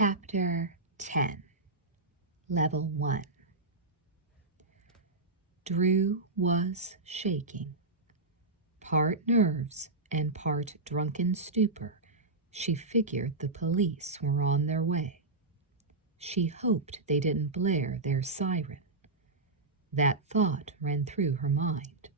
Chapter 10, Level 1. Drew was shaking. Part nerves and part drunken stupor, she figured the police were on their way. She hoped they didn't blare their siren. That thought ran through her mind.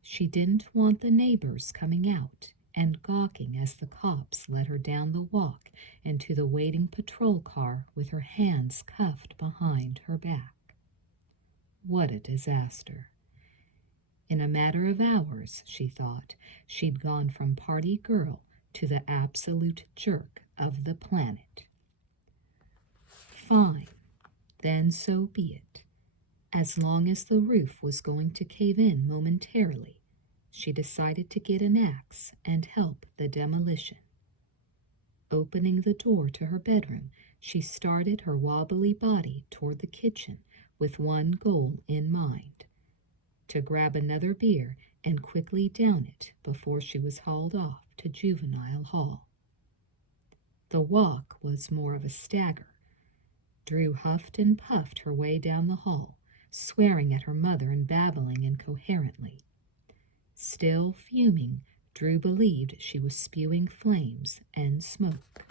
She didn't want the neighbors coming out and gawking as the cops led her down the walk into the waiting patrol car with her hands cuffed behind her back. What a disaster. In a matter of hours, she thought, she'd gone from party girl to the absolute jerk of the planet. Fine, then so be it. As long as the roof was going to cave in momentarily, she decided to get an axe and help the demolition. Opening the door to her bedroom, she started her wobbly body toward the kitchen with one goal in mind: to grab another beer and quickly down it before she was hauled off to juvenile hall. The walk was more of a stagger. Drew huffed and puffed her way down the hall, swearing at her mother and babbling incoherently. Still fuming, Drew believed she was spewing flames and smoke.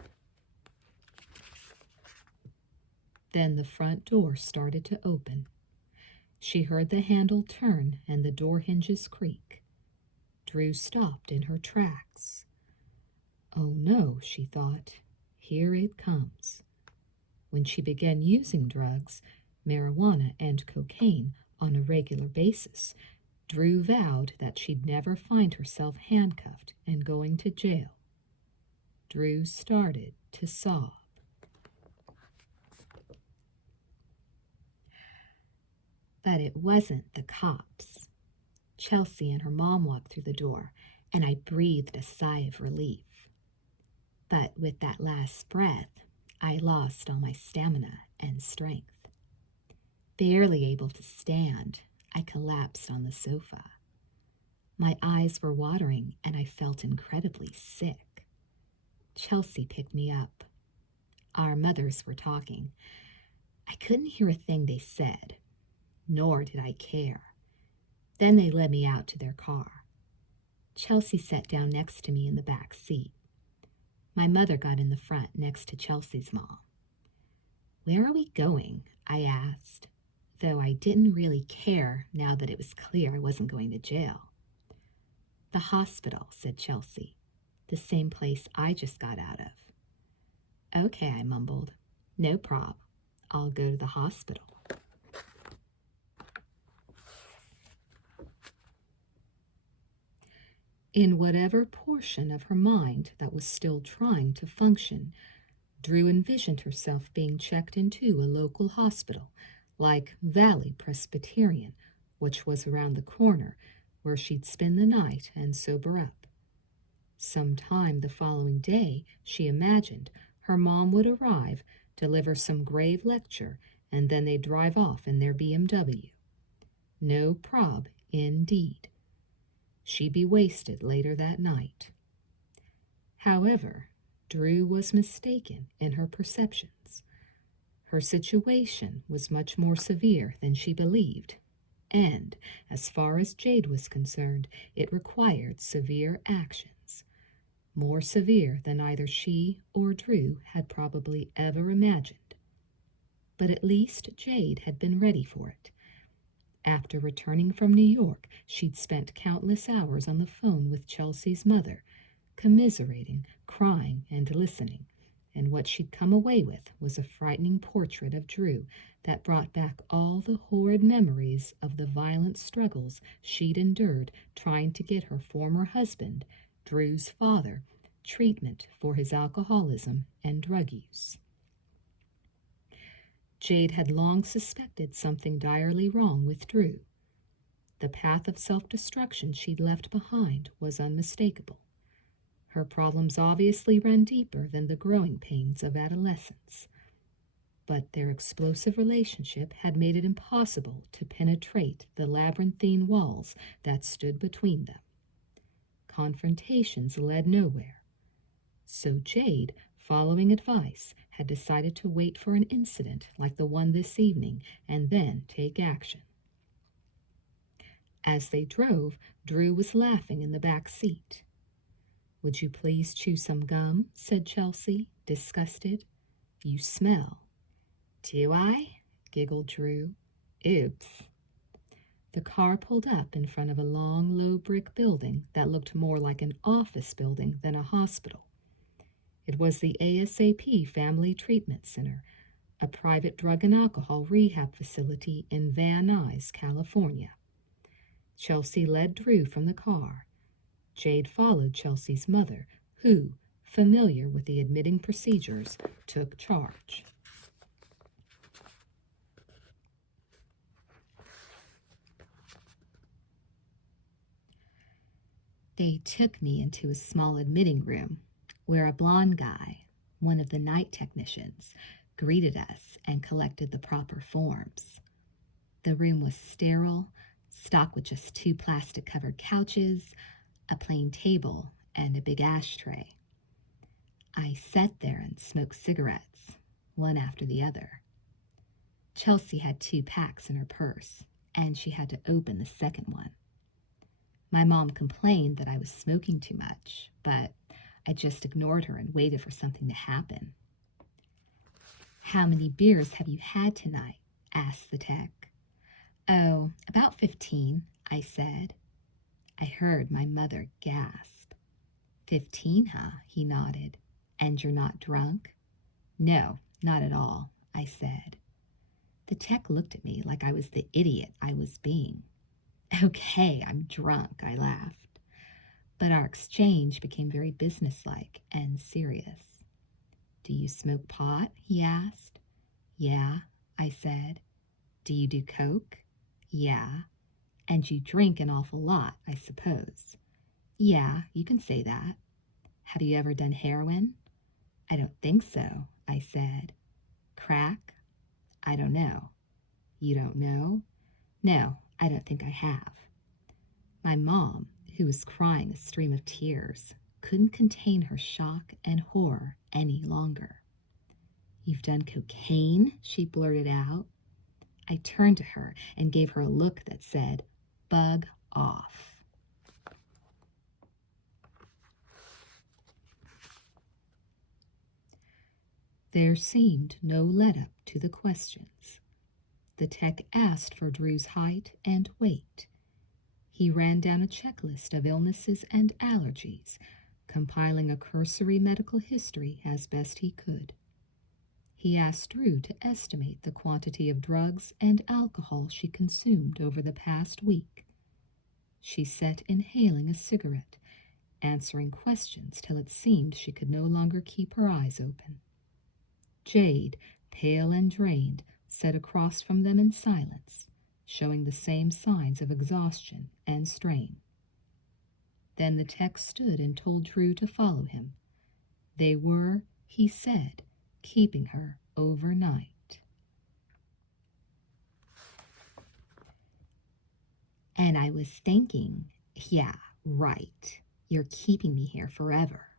Then the front door started to open. She heard the handle turn and the door hinges creak. Drew stopped in her tracks. Oh no, she thought, here it comes. When she began using drugs, marijuana and cocaine, on a regular basis, Drew vowed that she'd never find herself handcuffed and going to jail. Drew started to sob. But it wasn't the cops. Chelsea and her mom walked through the door, and I breathed a sigh of relief. But with that last breath, I lost all my stamina and strength. Barely able to stand, I collapsed on the sofa. My eyes were watering, and I felt incredibly sick. Chelsea picked me up. Our mothers were talking. I couldn't hear a thing they said, nor did I care. Then they led me out to their car. Chelsea sat down next to me in the back seat. My mother got in the front next to Chelsea's mom. "Where are we going?" I asked, though I didn't really care now that it was clear I wasn't going to jail. "The hospital," said Chelsea, "the same place I just got out of." "Okay," I mumbled. "No prob. I'll go to the hospital." In whatever portion of her mind that was still trying to function, Drew envisioned herself being checked into a local hospital, like Valley Presbyterian, which was around the corner, where she'd spend the night and sober up. Sometime the following day, she imagined, her mom would arrive, deliver some grave lecture, and then they'd drive off in their BMW. No prob, indeed. She'd be wasted later that night. However, Drew was mistaken in her perceptions. Her situation was much more severe than she believed, and, as far as Jade was concerned, it required severe actions. More severe than either she or Drew had probably ever imagined. But at least Jade had been ready for it. After returning from New York, she'd spent countless hours on the phone with Chelsea's mother, commiserating, crying, and listening, and what she'd come away with was a frightening portrait of Drew that brought back all the horrid memories of the violent struggles she'd endured trying to get her former husband, Drew's father, treatment for his alcoholism and drug use. Jade had long suspected something direly wrong with Drew. The path of self-destruction she'd left behind was unmistakable. Her problems obviously ran deeper than the growing pains of adolescence. But their explosive relationship had made it impossible to penetrate the labyrinthine walls that stood between them. Confrontations led nowhere. So Jade following advice, had decided to wait for an incident like the one this evening and then take action. As they drove, Drew was laughing in the back seat. "Would you please chew some gum?" said Chelsea, disgusted. "You smell." "Do I?" giggled Drew. "Oops." The car pulled up in front of a long, low brick building that looked more like an office building than a hospital. It was the ASAP Family Treatment Center, a private drug and alcohol rehab facility in Van Nuys, California. Chelsea led Drew from the car. Jade followed Chelsea's mother, who, familiar with the admitting procedures, took charge. They took me into a small admitting room where a blond guy, one of the night technicians, greeted us and collected the proper forms. The room was sterile, stocked with just 2 plastic-covered couches, a plain table, and a big ashtray. I sat there and smoked cigarettes, one after the other. Chelsea had 2 packs in her purse, and she had to open the second one. My mom complained that I was smoking too much, but I just ignored her and waited for something to happen. "How many beers have you had tonight?" asked the tech. "Oh, about 15, I said. I heard my mother gasp. "15, huh?" he nodded. "And you're not drunk?" "No, not at all," I said. The tech looked at me like I was the idiot I was being. "Okay, I'm drunk," I laughed. But our exchange became very businesslike and serious. "Do you smoke pot?" he asked. "Yeah," I said. "Do you do coke?" "Yeah." "And you drink an awful lot, I suppose?" "Yeah, you can say that." "Have you ever done heroin?" "I don't think so," I said. "Crack?" "I don't know." "You don't know?" "No, I don't think I have." My mom, who was crying a stream of tears, couldn't contain her shock and horror any longer. "You've done cocaine?" she blurted out. I turned to her and gave her a look that said, "Bug off." There seemed no let-up to the questions. The tech asked for Drew's height and weight. He ran down a checklist of illnesses and allergies, compiling a cursory medical history as best he could. He asked Drew to estimate the quantity of drugs and alcohol she consumed over the past week. She sat inhaling a cigarette, answering questions till it seemed she could no longer keep her eyes open. Jade, pale and drained, sat across from them in silence, showing the same signs of exhaustion and strain. Then the tech stood and told Drew to follow him. They were, he said, keeping her overnight. And I was thinking, yeah, right, you're keeping me here forever.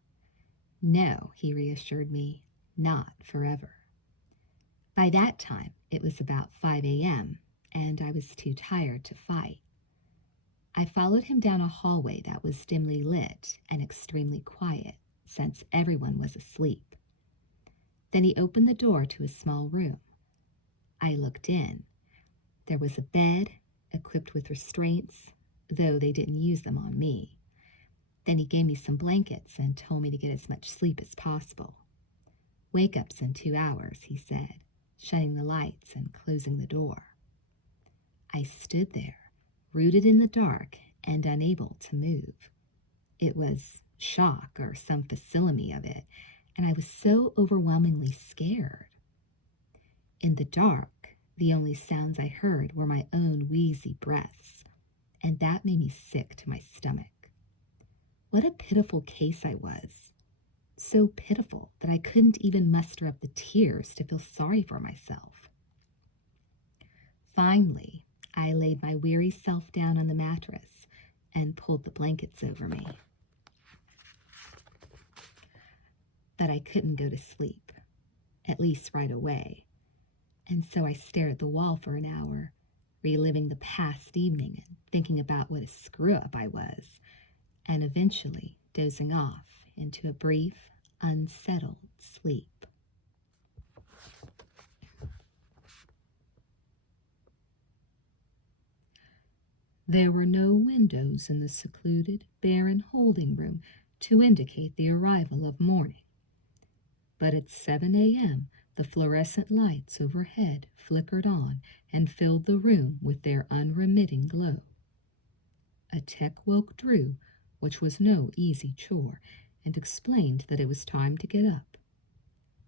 No, he reassured me, not forever. By that time, it was about 5 a.m., and I was too tired to fight. I followed him down a hallway that was dimly lit and extremely quiet, since everyone was asleep. Then he opened the door to a small room. I looked in. There was a bed, equipped with restraints, though they didn't use them on me. Then he gave me some blankets and told me to get as much sleep as possible. "Wake-up's in 2 hours," he said, shutting the lights and closing the door. I stood there, rooted in the dark and unable to move. It was shock or some facsimile of it, and I was so overwhelmingly scared. In the dark, the only sounds I heard were my own wheezy breaths, and that made me sick to my stomach. What a pitiful case I was. So pitiful that I couldn't even muster up the tears to feel sorry for myself. Finally, I laid my weary self down on the mattress and pulled the blankets over me. but I couldn't go to sleep, at least right away. And so I stared at the wall for an hour, reliving the past evening and thinking about what a screw-up I was, and eventually dozing off into a brief, unsettled sleep. There were no windows in the secluded, barren holding room to indicate the arrival of morning. But at 7 a.m., the fluorescent lights overhead flickered on and filled the room with their unremitting glow. A tech woke Drew, which was no easy chore, and explained that it was time to get up.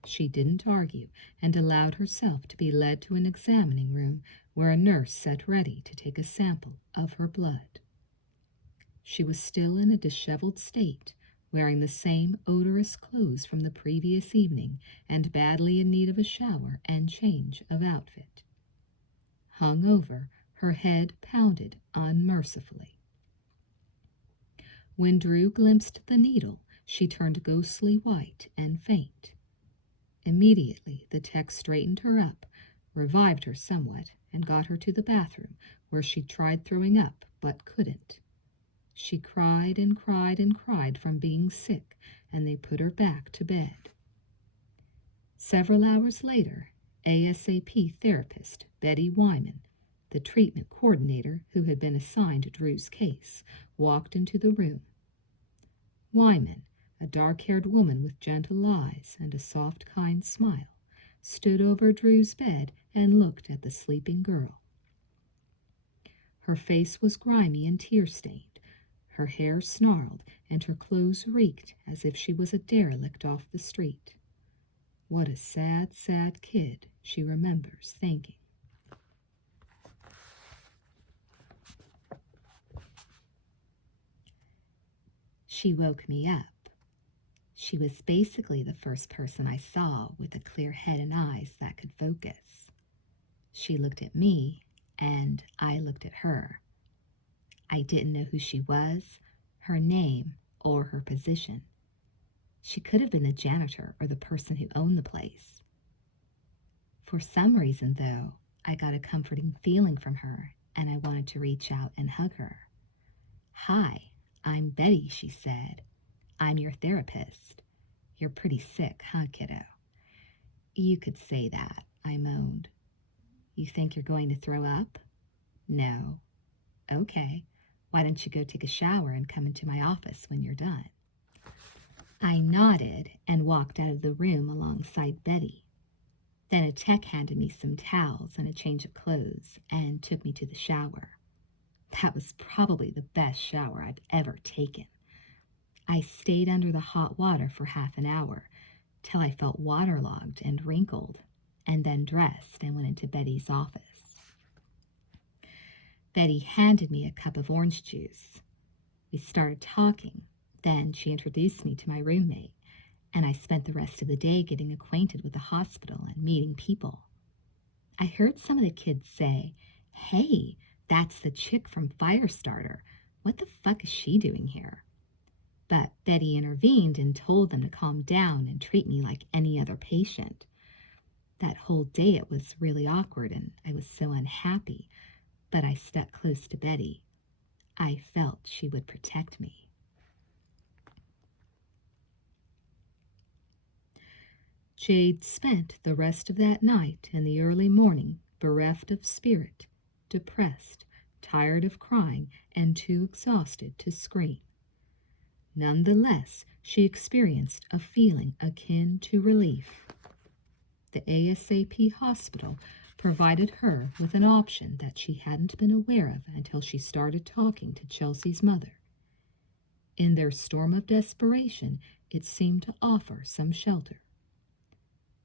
She didn't argue and allowed herself to be led to an examining room where a nurse sat ready to take a sample of her blood. She was still in a disheveled state, wearing the same odorous clothes from the previous evening and badly in need of a shower and change of outfit. Hung over, her head pounded unmercifully. When Drew glimpsed the needle, she turned ghostly white and faint. Immediately, the tech straightened her up, revived her somewhat, and got her to the bathroom, where she tried throwing up but couldn't. She cried and cried and cried from being sick, and they put her back to bed. Several hours later, ASAP therapist Betty Wyman, the treatment coordinator who had been assigned Drew's case, walked into the room. Wyman, a dark-haired woman with gentle eyes and a soft, kind smile, stood over Drew's bed and looked at the sleeping girl. Her face was grimy and tear-stained, her hair snarled, and her clothes reeked as if she was a derelict off the street. What a sad, sad kid, she remembers thinking. She woke me up. She was basically the first person I saw with a clear head and eyes that could focus. She looked at me, and I looked at her. I didn't know who she was, her name, or her position. She could have been the janitor or the person who owned the place. For some reason, though, I got a comforting feeling from her, and I wanted to reach out and hug her. "Hi, I'm Betty," she said. "I'm your therapist. You're pretty sick, huh, kiddo?" "You could say that," I moaned. "You think you're going to throw up?" "No." "Okay. Why don't you go take a shower and come into my office when you're done?" I nodded and walked out of the room alongside Betty. Then a tech handed me some towels and a change of clothes and took me to the shower. That was probably the best shower I've ever taken. I stayed under the hot water for half an hour till I felt waterlogged and wrinkled, and then dressed and went into Betty's office. Betty handed me a cup of orange juice. We started talking. Then she introduced me to my roommate, and I spent the rest of the day getting acquainted with the hospital and meeting people. I heard some of the kids say, "Hey, that's the chick from Firestarter. What the fuck is she doing here?" But Betty intervened and told them to calm down and treat me like any other patient. That whole day it was really awkward, and I was so unhappy, but I stuck close to Betty. I felt she would protect me. Jade spent the rest of that night and the early morning bereft of spirit, depressed, tired of crying, and too exhausted to scream. Nonetheless, she experienced a feeling akin to relief. The ASAP hospital provided her with an option that she hadn't been aware of until she started talking to Chelsea's mother. In their storm of desperation, it seemed to offer some shelter.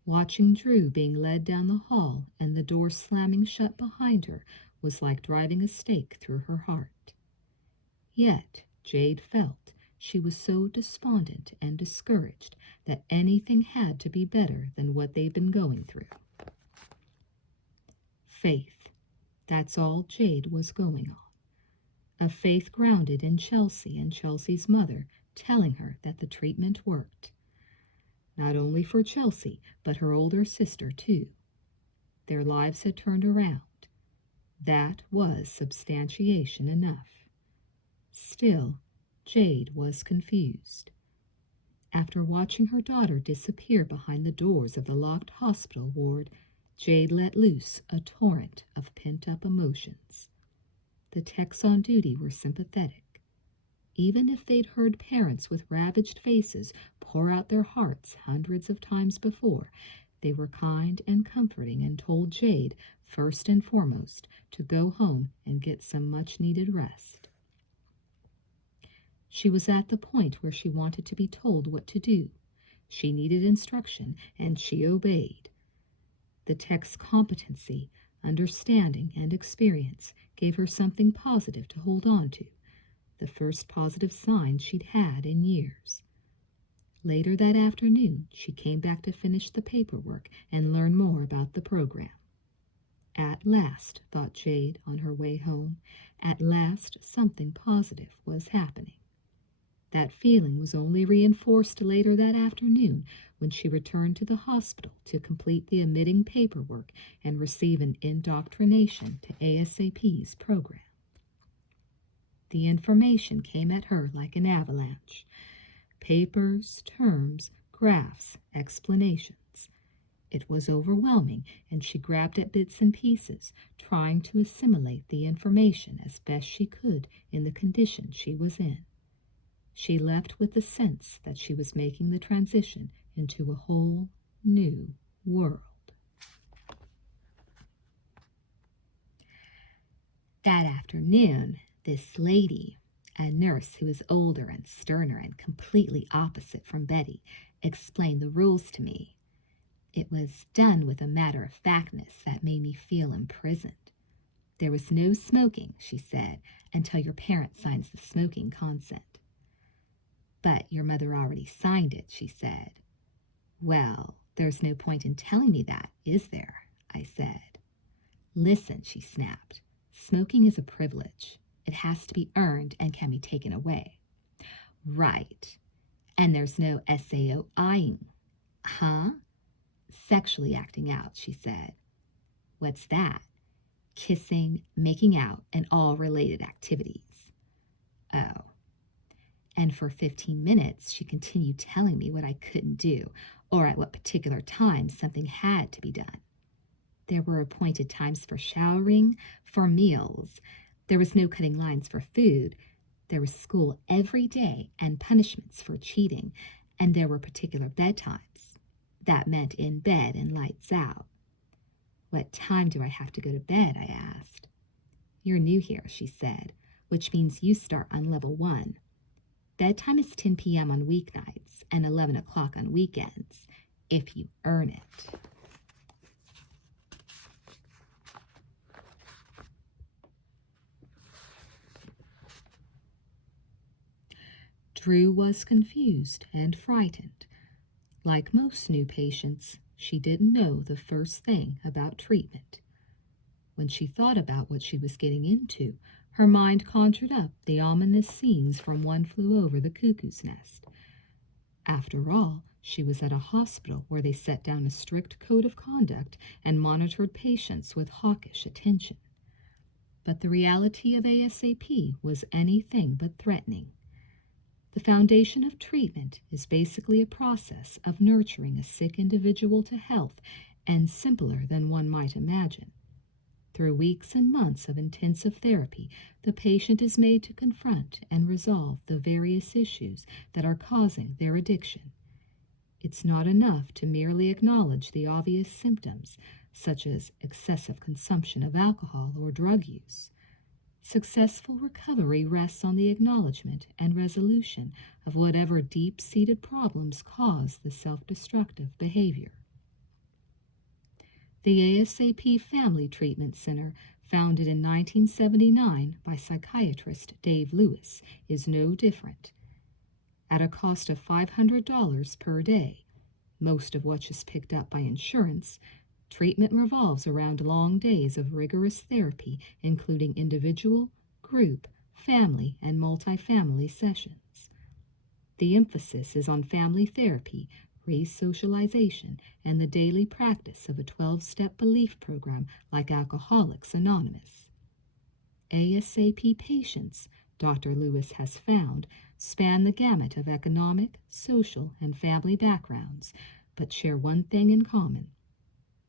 Watching Drew being led down the hall and the door slamming shut behind her was like driving a stake through her heart. Yet, Jade felt she was so despondent and discouraged that anything had to be better than what they'd been going through. Faith. That's all Jade was going on. A faith grounded in Chelsea and Chelsea's mother telling her that the treatment worked. not only for Chelsea, but her older sister, too. Their lives had turned around. That was substantiation enough. Still, Jade was confused. After watching her daughter disappear behind the doors of the locked hospital ward, Jade let loose a torrent of pent-up emotions. The techs on duty were sympathetic. Even if they'd heard parents with ravaged faces pour out their hearts hundreds of times before, they were kind and comforting and told Jade, first and foremost, to go home and get some much-needed rest. She was at the point where she wanted to be told what to do. She needed instruction, and she obeyed. The tech's competency, understanding, and experience gave her something positive to hold on to, the first positive sign she'd had in years. Later that afternoon, she came back to finish the paperwork and learn more about the program. At last, thought Jade on her way home, at last something positive was happening. That feeling was only reinforced later that afternoon when she returned to the hospital to complete the admitting paperwork and receive an indoctrination to ASAP's program. The information came at her like an avalanche. Papers, terms, graphs, explanations. It was overwhelming, and she grabbed at bits and pieces, trying to assimilate the information as best she could in the condition she was in. She left with the sense that she was making the transition into a whole new world. That afternoon, this lady, a nurse who was older and sterner and completely opposite from Betty, explained the rules to me. It was done with a matter-of-factness that made me feel imprisoned. There was no smoking, she said, until your parent signs the smoking consent. But your mother already signed it, she said. Well, there's no point in telling me that, is there? I said. Listen, she snapped. Smoking is a privilege. It has to be earned and can be taken away. Right. And there's no SAOIing. Huh? Sexually acting out, she said. What's that? Kissing, making out, and all related activities. Oh. And for 15 minutes, she continued telling me what I couldn't do, or at what particular time something had to be done. There were appointed times for showering, for meals. There was no cutting lines for food. There was school every day and punishments for cheating, and there were particular bedtimes. That meant in bed and lights out. What time do I have to go to bed? I asked. You're new here, she said, which means you start on level 1. Bedtime is 10 p.m. on weeknights and 11 o'clock on weekends, if you earn it. Drew was confused and frightened. Like most new patients, she didn't know the first thing about treatment. When she thought about what she was getting into, her mind conjured up the ominous scenes from One Flew Over the Cuckoo's Nest. After all, she was at a hospital where they set down a strict code of conduct and monitored patients with hawkish attention. But the reality of ASAP was anything but threatening. The foundation of treatment is basically a process of nurturing a sick individual to health, and simpler than one might imagine. Through weeks and months of intensive therapy, the patient is made to confront and resolve the various issues that are causing their addiction. It's not enough to merely acknowledge the obvious symptoms, such as excessive consumption of alcohol or drug use. Successful recovery rests on the acknowledgement and resolution of whatever deep-seated problems cause the self-destructive behavior. The ASAP Family Treatment Center, founded in 1979 by psychiatrist Dave Lewis, is no different. At a cost of $500 per day, most of which is picked up by insurance, treatment revolves around long days of rigorous therapy, including individual, group, family, and multifamily sessions. The emphasis is on family therapy, re-socialization, and the daily practice of a 12-step belief program like Alcoholics Anonymous. ASAP patients, Dr. Lewis has found, span the gamut of economic, social, and family backgrounds, but share one thing in common.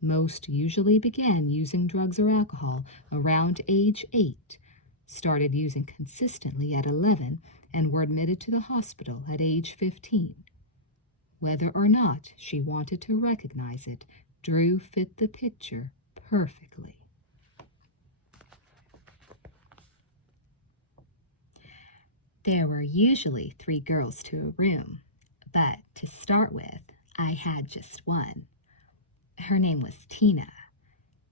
Most usually began using drugs or alcohol around age 8, started using consistently at 11, and were admitted to the hospital at age 15. Whether or not she wanted to recognize it, Drew fit the picture perfectly. There were usually 3 girls to a room, but to start with, I had just one. Her name was Tina.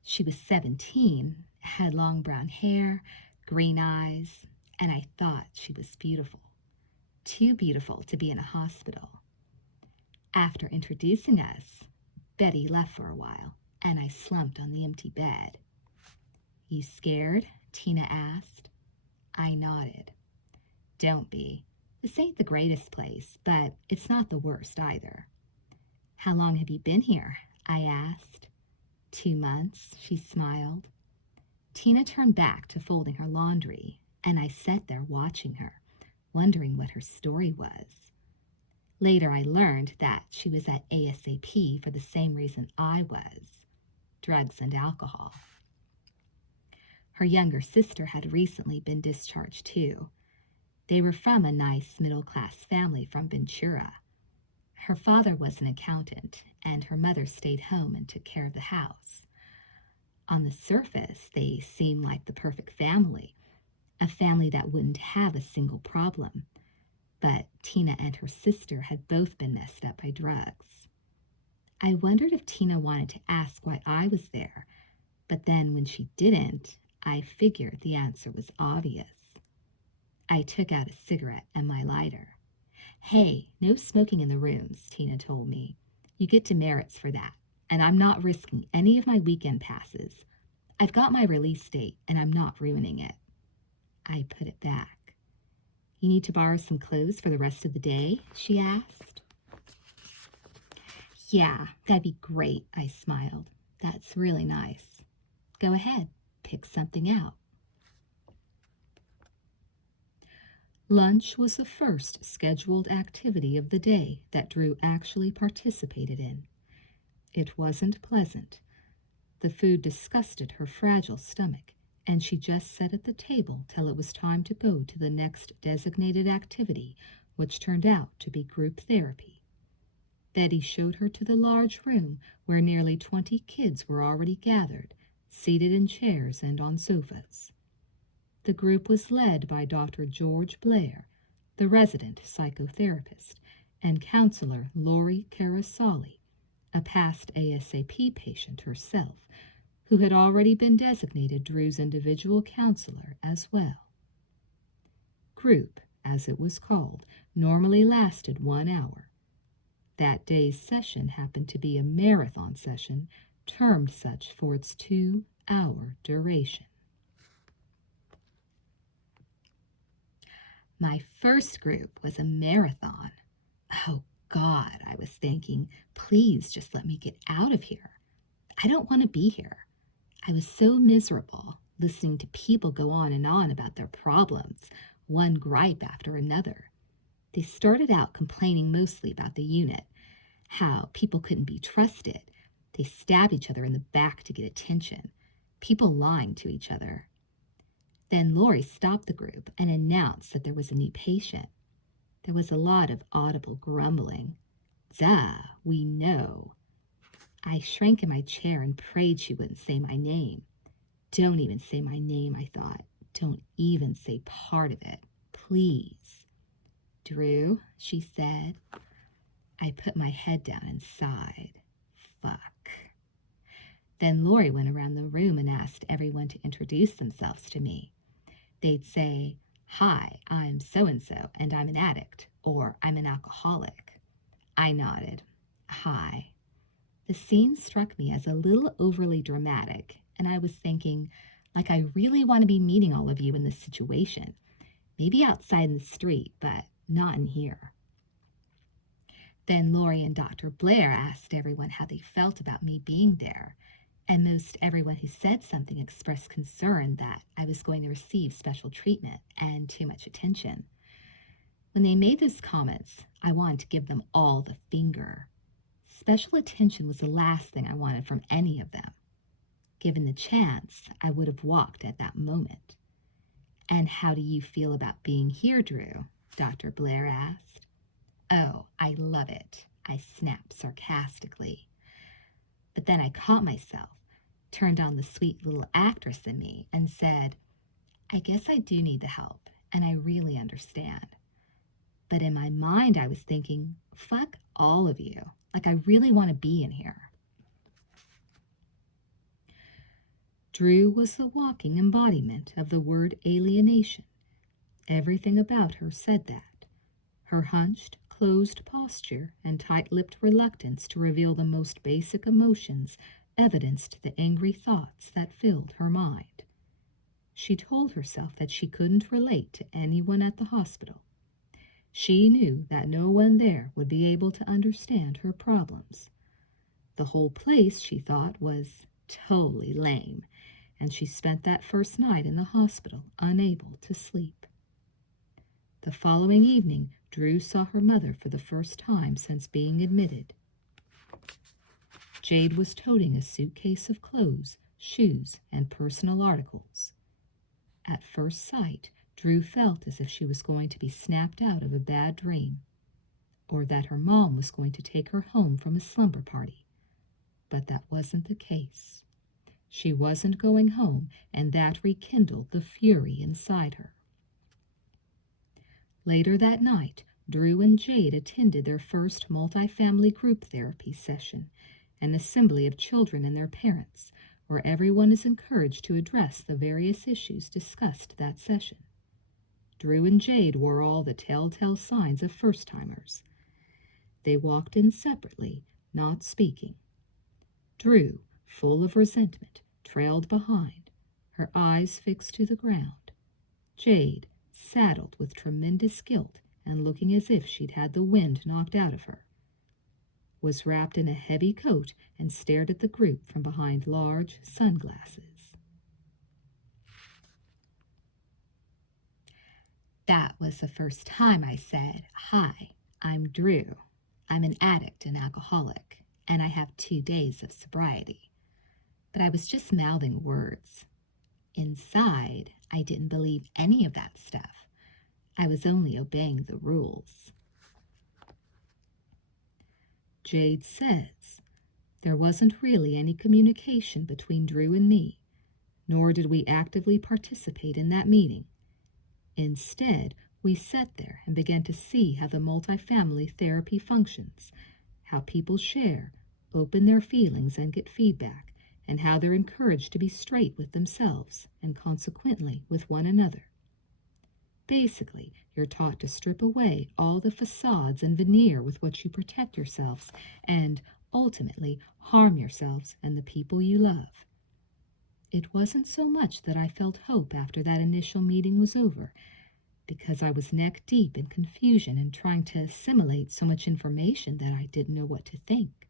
She was 17, had long brown hair, green eyes, and I thought she was beautiful. Too beautiful to be in a hospital. After introducing us, Betty left for a while, and I slumped on the empty bed. "You scared?" Tina asked. I nodded. "Don't be. This ain't the greatest place, but it's not the worst either." "How long have you been here?" I asked. 2 months, she smiled. Tina turned back to folding her laundry, and I sat there watching her, wondering what her story was. Later I learned that she was at ASAP for the same reason I was: drugs and alcohol. Her younger sister had recently been discharged too. They were from a nice middle-class family from Ventura. Her father was an accountant, and her mother stayed home and took care of the house. On the surface, they seemed like the perfect family, a family that wouldn't have a single problem. But Tina and her sister had both been messed up by drugs. I wondered if Tina wanted to ask why I was there, but then when she didn't, I figured the answer was obvious. I took out a cigarette and my lighter. "Hey, no smoking in the rooms," Tina told me. "You get demerits for that, and I'm not risking any of my weekend passes. I've got my release date, and I'm not ruining it." I put it back. "You need to borrow some clothes for the rest of the day?" she asked. "Yeah, that'd be great," I smiled. "That's really nice. Go ahead, pick something out." Lunch was the first scheduled activity of the day that Drew actually participated in. It wasn't pleasant. The food disgusted her fragile stomach, and she just sat at the table till it was time to go to the next designated activity, which turned out to be group therapy. Betty showed her to the large room where nearly 20 kids were already gathered, seated in chairs and on sofas. The group was led by Dr. George Blair, the resident psychotherapist, and counselor Lori Carasali, a past ASAP patient herself, who had already been designated Drew's individual counselor as well. Group, as it was called, normally lasted 1 hour. That day's session happened to be a marathon session, termed such for its 2-hour duration. My first group was a marathon. Oh God, I was thinking, please just let me get out of here. I don't want to be here. I was so miserable listening to people go on and on about their problems, one gripe after another. They started out complaining mostly about the unit, how people couldn't be trusted. They stab each other in the back to get attention, people lying to each other. Then Lori stopped the group and announced that there was a new patient. There was a lot of audible grumbling. "Duh, we know." I shrank in my chair and prayed she wouldn't say my name. "Don't even say my name," I thought. "Don't even say part of it, please." "Drew," she said. I put my head down and sighed. Fuck. Then Lori went around the room and asked everyone to introduce themselves to me. They'd say, "Hi, I'm so-and-so, and I'm an addict," or "I'm an alcoholic." I nodded. "Hi." The scene struck me as a little overly dramatic, and I was thinking, like, I really want to be meeting all of you in this situation. Maybe outside in the street, but not in here. Then Lori and Dr. Blair asked everyone how they felt about me being there, and most everyone who said something expressed concern that I was going to receive special treatment and too much attention. When they made those comments, I wanted to give them all the finger. Special attention was the last thing I wanted from any of them. Given the chance, I would have walked at that moment. "And how do you feel about being here, Drew?" Dr. Blair asked. "Oh, I love it," I snapped sarcastically. But then I caught myself, turned on the sweet little actress in me, and said, "I guess I do need the help, and I really understand." But in my mind, I was thinking, fuck all of you. Like, I really want to be in here. Drew was the walking embodiment of the word alienation. Everything about her said that. Her hunched, closed posture and tight-lipped reluctance to reveal the most basic emotions evidenced the angry thoughts that filled her mind. She told herself that she couldn't relate to anyone at the hospital. She knew that no one there would be able to understand her problems. The whole place, she thought, was totally lame, and she spent that first night in the hospital unable to sleep. The following evening, Drew saw her mother for the first time since being admitted. Jade was toting a suitcase of clothes, shoes, and personal articles. At first sight, Drew felt as if she was going to be snapped out of a bad dream, or that her mom was going to take her home from a slumber party. But that wasn't the case. She wasn't going home, and that rekindled the fury inside her. Later that night, Drew and Jade attended their first multifamily group therapy session, an assembly of children and their parents, where everyone is encouraged to address the various issues discussed that session. Drew and Jade wore all the telltale signs of first-timers. They walked in separately, not speaking. Drew, full of resentment, trailed behind, her eyes fixed to the ground. Jade, saddled with tremendous guilt and looking as if she'd had the wind knocked out of her, was wrapped in a heavy coat and stared at the group from behind large sunglasses. That was the first time I said, "Hi, I'm Drew. I'm an addict and alcoholic, and I have 2 days of sobriety." But I was just mouthing words. Inside, I didn't believe any of that stuff. I was only obeying the rules. Jade says, "There wasn't really any communication between Drew and me, nor did we actively participate in that meeting. Instead, we sat there and began to see how the multifamily therapy functions, how people share, open their feelings and get feedback, and how they're encouraged to be straight with themselves and consequently with one another. Basically, you're taught to strip away all the facades and veneer with which you protect yourselves and, ultimately, harm yourselves and the people you love." It wasn't so much that I felt hope after that initial meeting was over, because I was neck deep in confusion and trying to assimilate so much information that I didn't know what to think.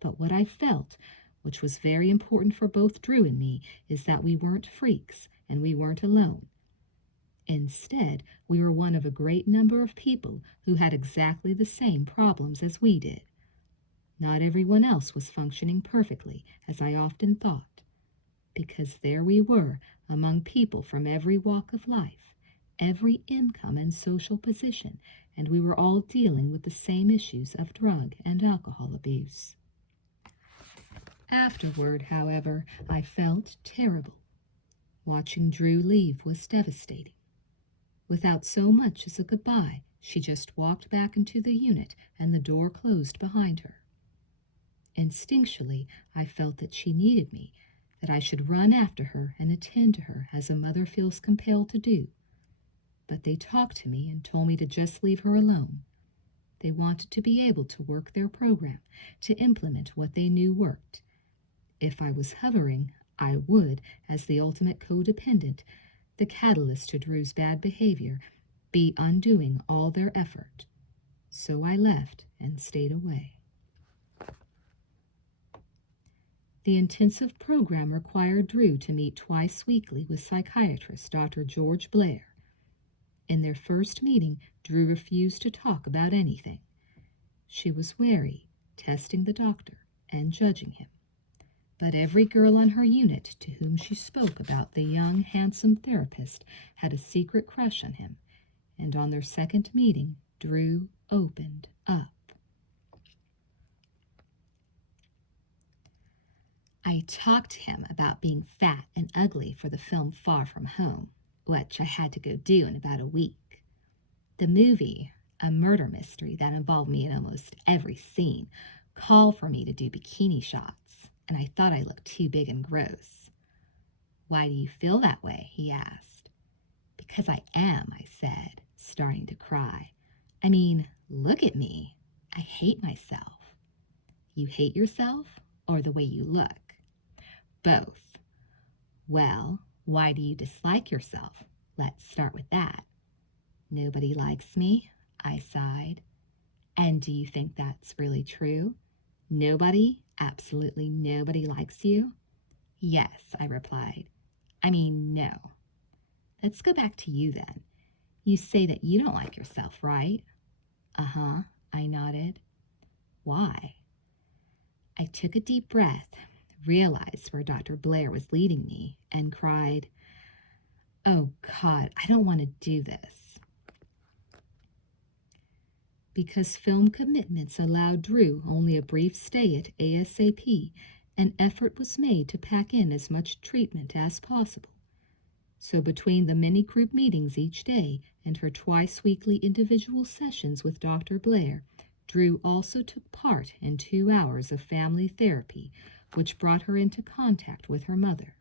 But what I felt, which was very important for both Drew and me, is that we weren't freaks and we weren't alone. Instead, we were one of a great number of people who had exactly the same problems as we did. Not everyone else was functioning perfectly, as I often thought, because there we were among people from every walk of life, every income and social position, and we were all dealing with the same issues of drug and alcohol abuse. Afterward, however, I felt terrible. Watching Drew leave was devastating. Without so much as a goodbye, she just walked back into the unit and the door closed behind her. Instinctually, I felt that she needed me, that I should run after her and attend to her as a mother feels compelled to do. But they talked to me and told me to just leave her alone. They wanted to be able to work their program, to implement what they knew worked. If I was hovering, I would, as the ultimate codependent, the catalyst to Drew's bad behavior, be undoing all their effort. So I left and stayed away. The intensive program required Drew to meet twice weekly with psychiatrist Dr. George Blair. In their first meeting, Drew refused to talk about anything. She was wary, testing the doctor and judging him. But every girl on her unit to whom she spoke about the young, handsome therapist had a secret crush on him, and on their second meeting, Drew opened up. I talked to him about being fat and ugly for the film Far From Home, which I had to go do in about a week. The movie, a murder mystery that involved me in almost every scene, called for me to do bikini shots, and I thought I looked too big and gross. Why do you feel that way? He asked. Because I am, I said, starting to cry. I mean, look at me. I hate myself. You hate yourself or the way you look? Both. Well, why do you dislike yourself? Let's start with that. Nobody likes me, I sighed. And do you think that's really true? Nobody, absolutely nobody likes you? Yes, I replied. I mean, no. Let's go back to you then. You say that you don't like yourself, right? Uh-huh, I nodded. Why? I took a deep breath, realized where Dr. Blair was leading me, and cried, Oh, God, I don't want to do this. Because film commitments allowed Drew only a brief stay at ASAP, an effort was made to pack in as much treatment as possible. So between the many group meetings each day and her twice-weekly individual sessions with Dr. Blair, Drew also took part in 2 hours of family therapy, which brought her into contact with her mother.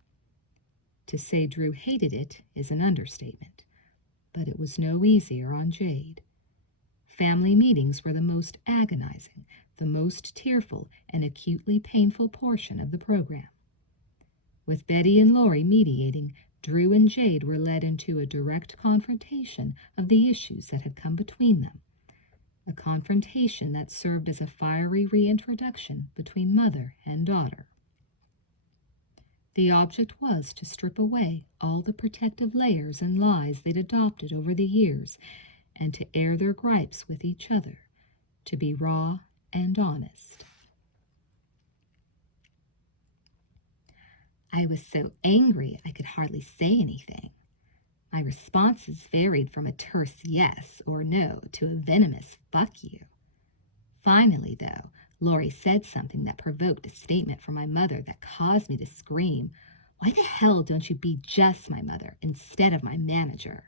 To say Drew hated it is an understatement, but it was no easier on Jade. Family meetings were the most agonizing, the most tearful, and acutely painful portion of the program. With Betty and Lori mediating, Drew and Jade were led into a direct confrontation of the issues that had come between them, a confrontation that served as a fiery reintroduction between mother and daughter. The object was to strip away all the protective layers and lies they'd adopted over the years and to air their gripes with each other, to be raw and honest. I was so angry I could hardly say anything. My responses varied from a terse yes or no to a venomous fuck you. Finally, though, Lori said something that provoked a statement from my mother that caused me to scream, Why the hell don't you be just my mother instead of my manager?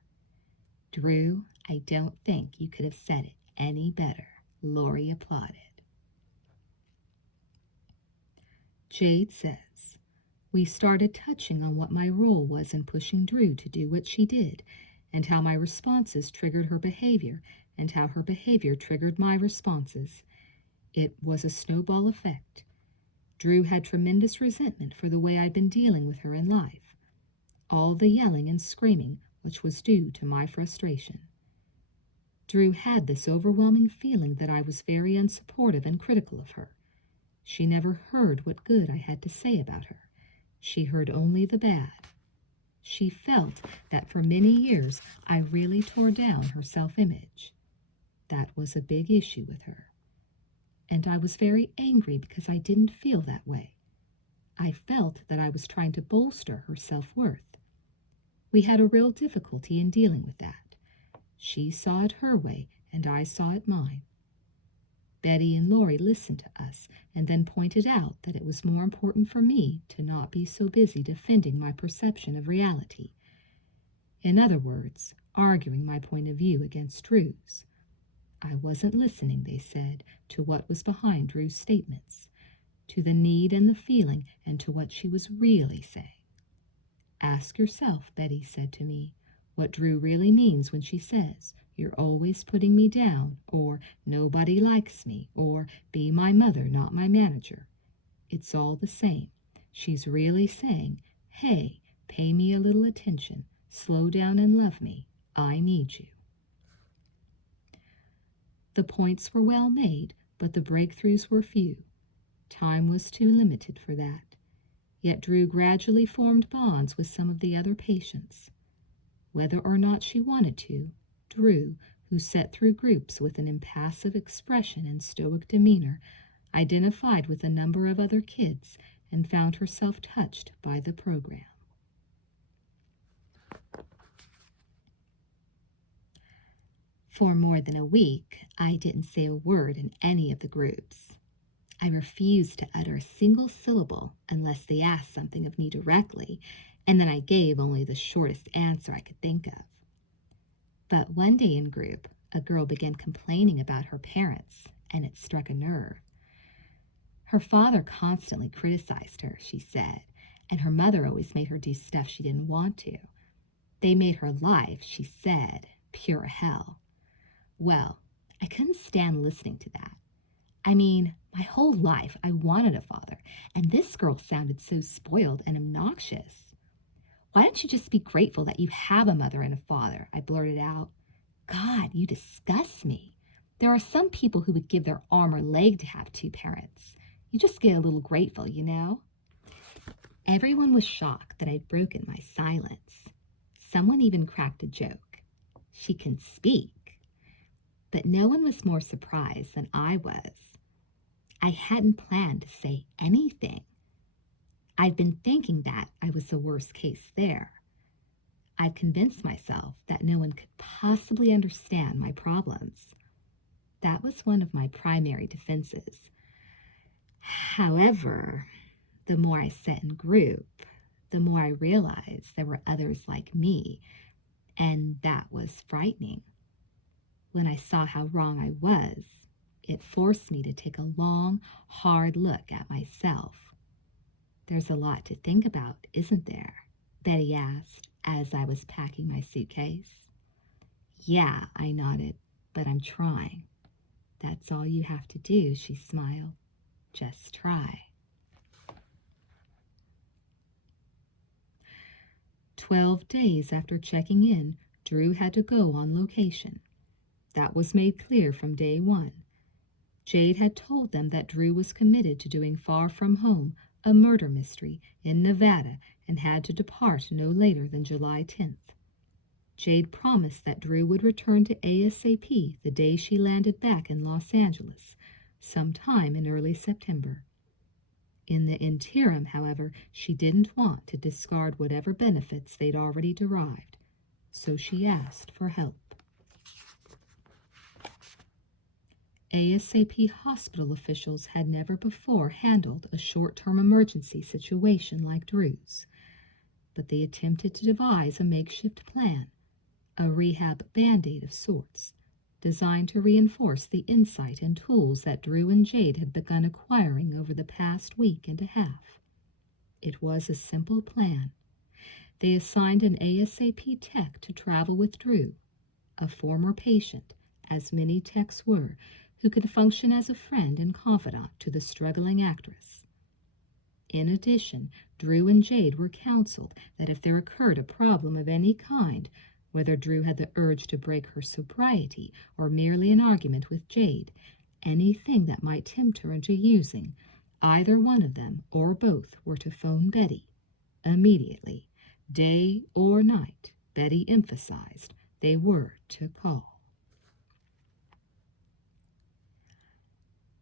Drew, I don't think you could have said it any better, Lori applauded. Jade says, We started touching on what my role was in pushing Drew to do what she did, and how my responses triggered her behavior, and how her behavior triggered my responses. It was a snowball effect. Drew had tremendous resentment for the way I'd been dealing with her in life. All the yelling and screaming, which was due to my frustration. Drew had this overwhelming feeling that I was very unsupportive and critical of her. She never heard what good I had to say about her. She heard only the bad. She felt that for many years I really tore down her self-image. That was a big issue with her. And I was very angry because I didn't feel that way. I felt that I was trying to bolster her self-worth. We had a real difficulty in dealing with that. She saw it her way, and I saw it mine. Betty and Lori listened to us and then pointed out that it was more important for me to not be so busy defending my perception of reality. In other words, arguing my point of view against Drew's. I wasn't listening, they said, to what was behind Drew's statements, to the need and the feeling, and to what she was really saying. Ask yourself, Betty said to me, what Drew really means when she says, You're always putting me down, or nobody likes me, or be my mother, not my manager. It's all the same. She's really saying, Hey, pay me a little attention, slow down and love me. I need you. The points were well made, but the breakthroughs were few. Time was too limited for that. Yet Drew gradually formed bonds with some of the other patients. Whether or not she wanted to, Drew, who sat through groups with an impassive expression and stoic demeanor, identified with a number of other kids and found herself touched by the program. For more than a week, I didn't say a word in any of the groups. I refused to utter a single syllable unless they asked something of me directly, and then I gave only the shortest answer I could think of. But one day in group, a girl began complaining about her parents, and it struck a nerve. Her father constantly criticized her, she said, and her mother always made her do stuff she didn't want to. They made her life, she said, pure hell. Well, I couldn't stand listening to that. I mean, my whole life I wanted a father, and this girl sounded so spoiled and obnoxious. Why don't you just be grateful that you have a mother and a father? I blurted out. God, you disgust me. There are some people who would give their arm or leg to have two parents. You just get a little grateful, you know? Everyone was shocked that I'd broken my silence. Someone even cracked a joke. She can speak. But no one was more surprised than I was. I hadn't planned to say anything. I'd been thinking that I was the worst case there. I'd convinced myself that no one could possibly understand my problems. That was one of my primary defenses. However, the more I sat in group, the more I realized there were others like me, and that was frightening. When I saw how wrong I was, it forced me to take a long, hard look at myself. There's a lot to think about, isn't there? Betty asked as I was packing my suitcase. Yeah, I nodded, but I'm trying. That's all you have to do, she smiled. Just try. 12 days after checking in, Drew had to go on location. That was made clear from day one. Jade had told them that Drew was committed to doing Far From Home, a murder mystery in Nevada, and had to depart no later than July 10th. Jade promised that Drew would return to ASAP the day she landed back in Los Angeles, sometime in early September. In the interim, however, she didn't want to discard whatever benefits they'd already derived, so she asked for help. ASAP hospital officials had never before handled a short-term emergency situation like Drew's, but they attempted to devise a makeshift plan, a rehab band-aid of sorts, designed to reinforce the insight and tools that Drew and Jade had begun acquiring over the past week and a half. It was a simple plan. They assigned an ASAP tech to travel with Drew, a former patient, as many techs were, who could function as a friend and confidant to the struggling actress. In addition, Drew and Jade were counseled that if there occurred a problem of any kind, whether Drew had the urge to break her sobriety or merely an argument with Jade, anything that might tempt her into using, either one of them or both were to phone Betty. Immediately, day or night, Betty emphasized they were to call.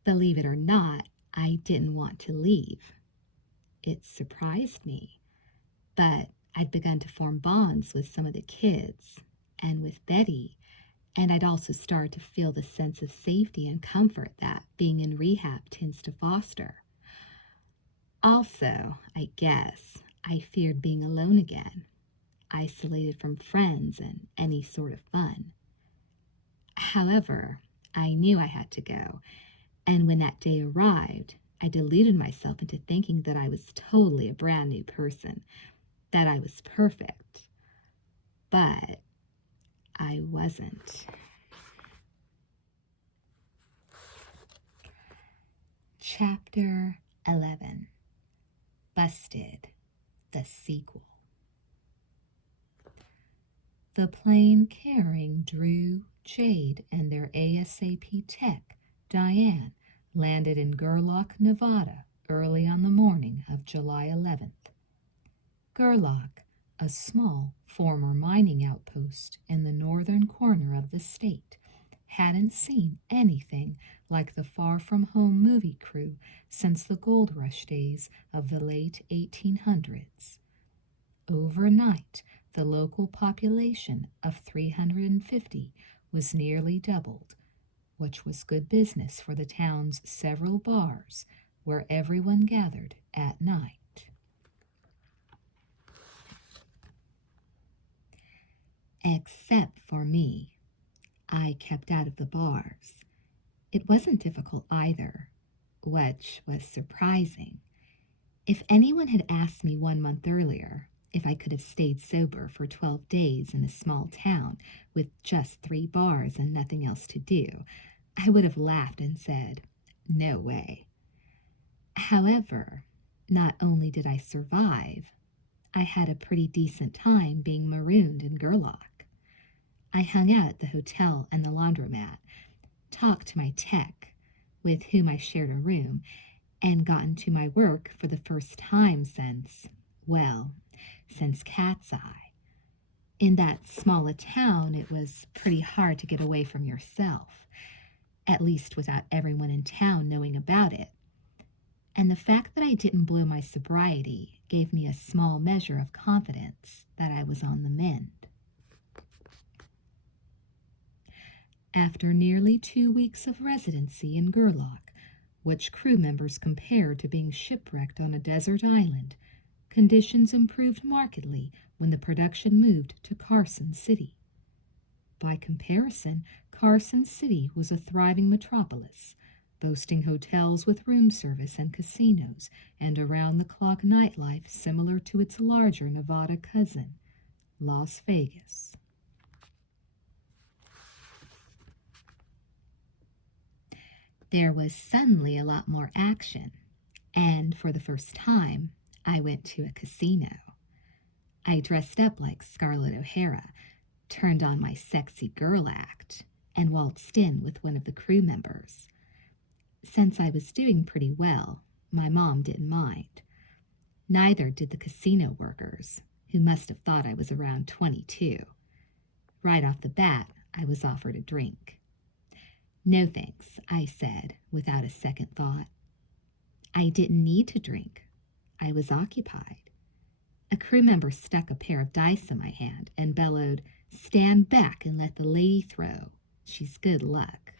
Believe it or not, I didn't want to leave. It surprised me, but I'd begun to form bonds with some of the kids and with Betty, and I'd also started to feel the sense of safety and comfort that being in rehab tends to foster. Also, I guess, I feared being alone again, isolated from friends and any sort of fun. However, I knew I had to go, and when that day arrived, I deluded myself into thinking that I was totally a brand new person, that I was perfect. But I wasn't. Chapter 11. Busted, the sequel. The plane carrying Drew Jade and their ASAP tech, Diane, landed in Gerlach, Nevada, early on the morning of July 11th. Gerlach, a small former mining outpost in the northern corner of the state, hadn't seen anything like the far-from-home movie crew since the gold rush days of the late 1800s. Overnight, the local population of 350 was nearly doubled, which was good business for the town's several bars where everyone gathered at night. Except for me. I kept out of the bars. It wasn't difficult either, which was surprising. If anyone had asked me 1 month earlier if I could have stayed sober for 12 days in a small town with just 3 bars and nothing else to do, I would have laughed and said, "No way." However, not only did I survive, I had a pretty decent time being marooned in Gerlach. I hung out at the hotel and the laundromat, talked to my tech, with whom I shared a room, and gotten to my work for the first time since Cat's Eye. In that small a town, it was pretty hard to get away from yourself, at least without everyone in town knowing about it. And the fact that I didn't blow my sobriety gave me a small measure of confidence that I was on the mend. After nearly 2 weeks of residency in Gerlach, which crew members compared to being shipwrecked on a desert island, conditions improved markedly when the production moved to Carson City. By comparison, Carson City was a thriving metropolis, boasting hotels with room service and casinos and around-the-clock nightlife similar to its larger Nevada cousin, Las Vegas. There was suddenly a lot more action, and for the first time, I went to a casino. I dressed up like Scarlett O'Hara, turned on my sexy girl act, and waltzed in with one of the crew members. Since I was doing pretty well, my mom didn't mind. Neither did the casino workers, who must have thought I was around 22. Right off the bat, I was offered a drink. "No thanks," I said, without a second thought. I didn't need to drink. I was occupied. A crew member stuck a pair of dice in my hand and bellowed, "Stand back and let the lady throw. She's good luck."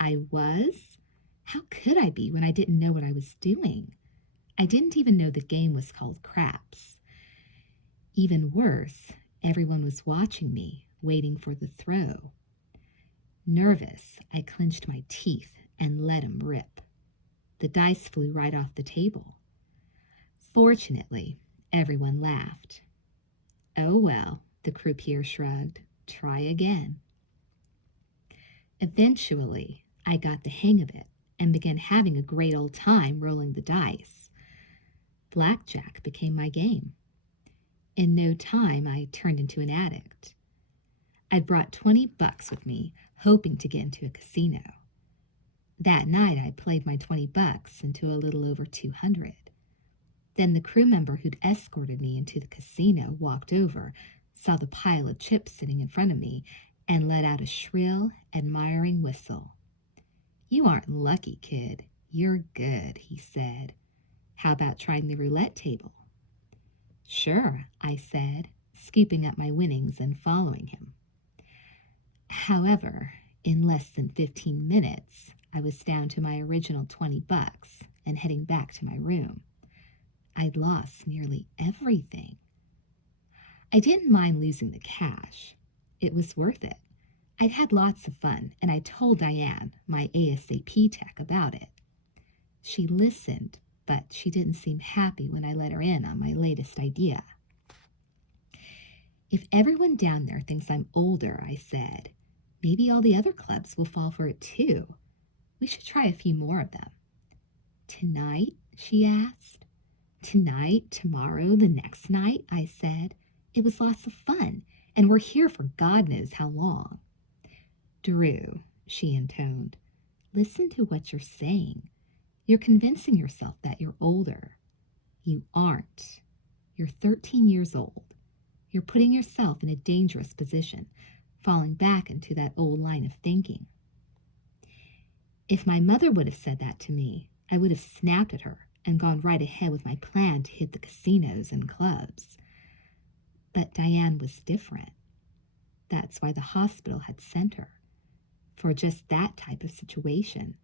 I was? How could I be when I didn't know what I was doing? I didn't even know the game was called craps. Even worse, everyone was watching me, waiting for the throw. Nervous, I clenched my teeth and let him rip. The dice flew right off the table. Fortunately, everyone laughed. "Oh well," the croupier shrugged. "Try again." Eventually, I got the hang of it and began having a great old time rolling the dice. Blackjack became my game. In no time, I turned into an addict. I'd brought $20 with me, hoping to get into a casino. That night, I played my $20 into a little over 200. Then the crew member who'd escorted me into the casino walked over, saw the pile of chips sitting in front of me, and let out a shrill, admiring whistle. "You aren't lucky, kid. You're good," he said. "How about trying the roulette table?" "Sure," I said, scooping up my winnings and following him. However, in less than 15 minutes, I was down to my original $20 and heading back to my room. I'd lost nearly everything. I didn't mind losing the cash. It was worth it. I'd had lots of fun, and I told Diane, my ASAP tech, about it. She listened, but she didn't seem happy when I let her in on my latest idea. "If everyone down there thinks I'm older," I said, "maybe all the other clubs will fall for it too. We should try a few more of them." "Tonight?" she asked. "Tonight, tomorrow, the next night," I said. "It was lots of fun, and we're here for God knows how long." Drew, she intoned, listen to what you're saying. You're convincing yourself that you're older. You aren't. You're 13 years old. You're putting yourself in a dangerous position, falling back into that old line of thinking. If my mother would have said that to me, I would have snapped at her and gone right ahead with my plan to hit the casinos and clubs. But Diane was different. That's why the hospital had sent her, for just that type of situation.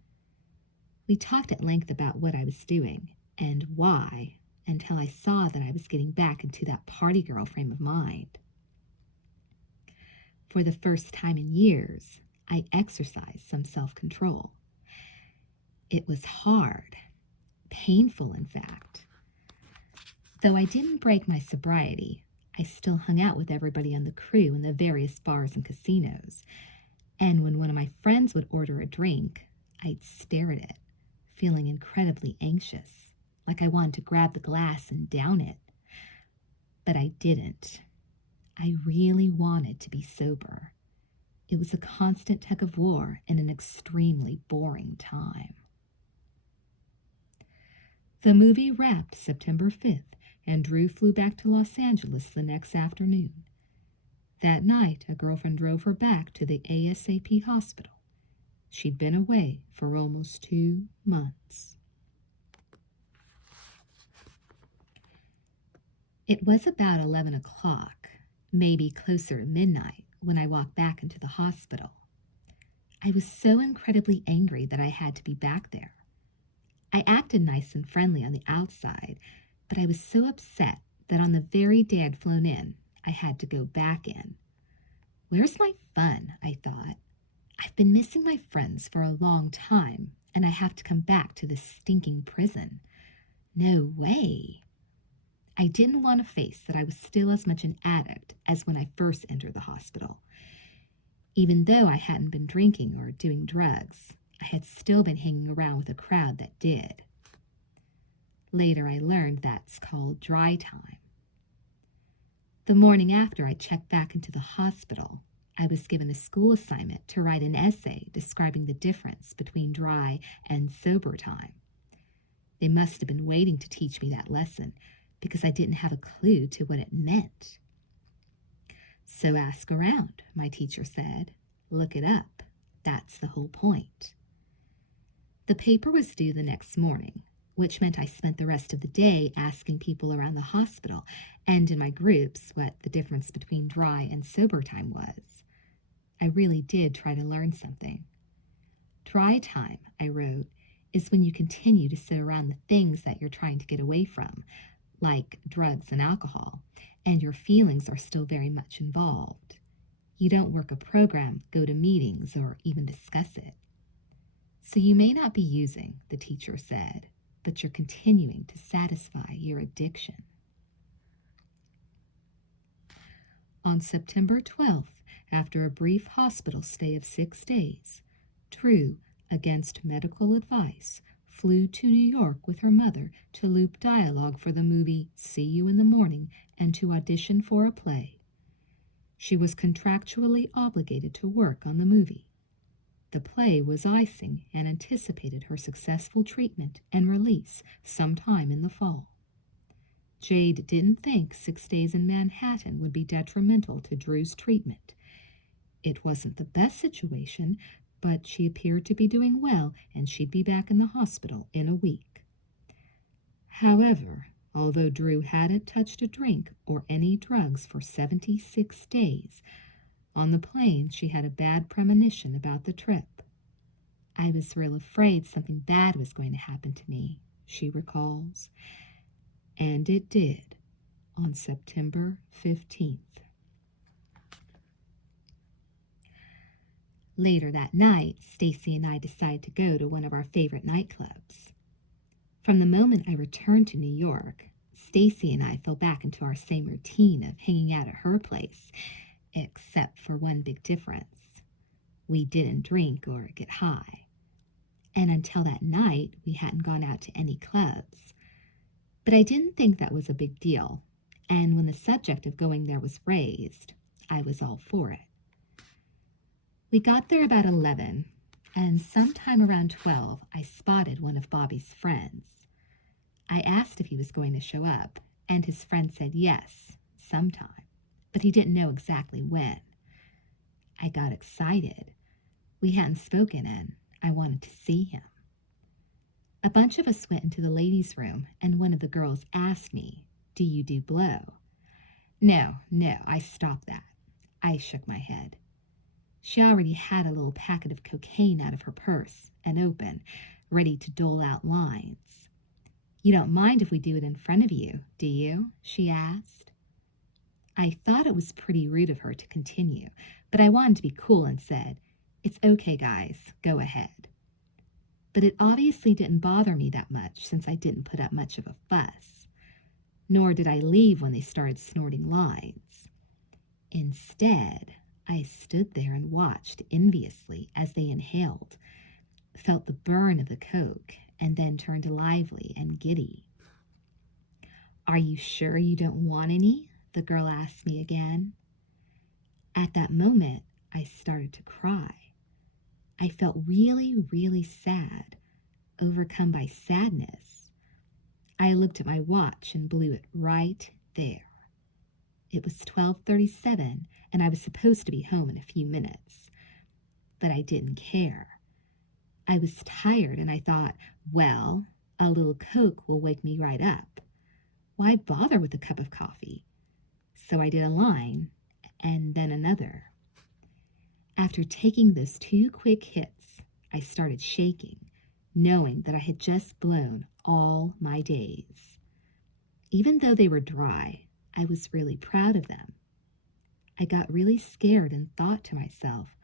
We talked at length about what I was doing and why, until I saw that I was getting back into that party girl frame of mind. For the first time in years, I exercised some self-control. It was hard, painful in fact. Though I didn't break my sobriety, I still hung out with everybody on the crew in the various bars and casinos. And when one of my friends would order a drink, I'd stare at it, feeling incredibly anxious, like I wanted to grab the glass and down it. But I didn't. I really wanted to be sober. It was a constant tug of war and an extremely boring time. The movie wrapped September 5th, and Drew flew back to Los Angeles the next afternoon. That night, a girlfriend drove her back to the ASAP hospital. She'd been away for almost 2 months. It was about 11 o'clock, maybe closer to midnight, when I walked back into the hospital. I was so incredibly angry that I had to be back there. I acted nice and friendly on the outside, but I was so upset that on the very day I'd flown in, I had to go back in. Where's my fun, I thought. I've been missing my friends for a long time, and I have to come back to this stinking prison. No way. I didn't want to face that I was still as much an addict as when I first entered the hospital. Even though I hadn't been drinking or doing drugs, I had still been hanging around with a crowd that did. Later I learned that's called dry time. The morning after I checked back into the hospital, I was given a school assignment to write an essay describing the difference between dry and sober time. They must have been waiting to teach me that lesson because I didn't have a clue to what it meant. So ask around, my teacher said. Look it up. That's the whole point. The paper was due the next morning, which meant I spent the rest of the day asking people around the hospital and in my groups what the difference between dry and sober time was. I really did try to learn something. Dry time, I wrote, is when you continue to sit around the things that you're trying to get away from, like drugs and alcohol, and your feelings are still very much involved. You don't work a program, go to meetings, or even discuss it. So you may not be using, the teacher said, but you're continuing to satisfy your addiction. On September 12th, after a brief hospital stay of 6 days, Drew, against medical advice, flew to New York with her mother to loop dialogue for the movie See You in the Morning and to audition for a play. She was contractually obligated to work on the movie. The play was icing and anticipated her successful treatment and release sometime in the fall. Jade didn't think 6 days in Manhattan would be detrimental to Drew's treatment. It wasn't the best situation, but she appeared to be doing well, and she'd be back in the hospital in a week. However, although Drew hadn't touched a drink or any drugs for 76 days, on the plane she had a bad premonition about the trip. I was real afraid something bad was going to happen to me, she recalls. And it did, on September 15th. Later that night, Stacy and I decided to go to one of our favorite nightclubs. From the moment I returned to New York, Stacy and I fell back into our same routine of hanging out at her place, except for one big difference. We didn't drink or get high. And until that night, we hadn't gone out to any clubs. But I didn't think that was a big deal, and when the subject of going there was raised, I was all for it. We got there about 11, and sometime around 12, I spotted one of Bobby's friends. I asked if he was going to show up, and his friend said yes, sometime, but he didn't know exactly when. I got excited. We hadn't spoken, and I wanted to see him. A bunch of us went into the ladies' room, and one of the girls asked me, "Do you do blow?" No, I stopped that. I shook my head. She already had a little packet of cocaine out of her purse and open, ready to dole out lines. "You don't mind if we do it in front of you, do you?" she asked. I thought it was pretty rude of her to continue, but I wanted to be cool and said, "It's okay, guys, go ahead." But it obviously didn't bother me that much since I didn't put up much of a fuss. Nor did I leave when they started snorting lines. Instead, I stood there and watched enviously as they inhaled, felt the burn of the coke, and then turned lively and giddy. "Are you sure you don't want any?" the girl asked me again. At that moment, I started to cry. I felt really, really sad, overcome by sadness. I looked at my watch and blew it right there. It was 12:37, and I was supposed to be home in a few minutes. But I didn't care. I was tired, and I thought, well, a little Coke will wake me right up. Why bother with a cup of coffee? So I did a line, and then another. After taking those 2 quick hits, I started shaking, knowing that I had just blown all my days. Even though they were dry, I was really proud of them. I got really scared and thought to myself,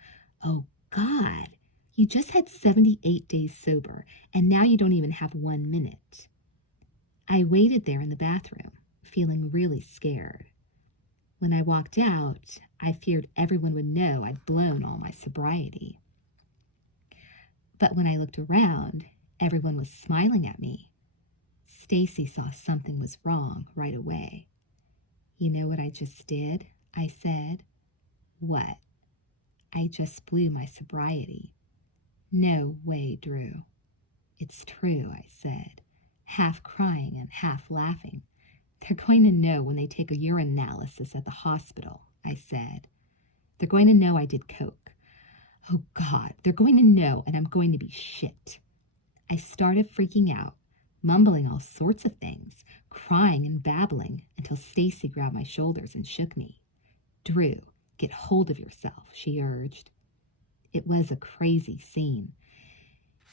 oh God, you just had 78 days sober, and now you don't even have 1 minute. I waited there in the bathroom, feeling really scared. When I walked out, I feared everyone would know I'd blown all my sobriety. But when I looked around, everyone was smiling at me. Stacy saw something was wrong right away. "You know what I just did?" I said. "What?" "I just blew my sobriety." "No way, Drew." "It's true," I said, half crying and half laughing. "They're going to know when they take a urine analysis at the hospital," I said. "They're going to know I did coke. Oh God, they're going to know, and I'm going to be shit." I started freaking out, mumbling all sorts of things, crying and babbling until Stacy grabbed my shoulders and shook me. "Drew, get hold of yourself," she urged. It was a crazy scene.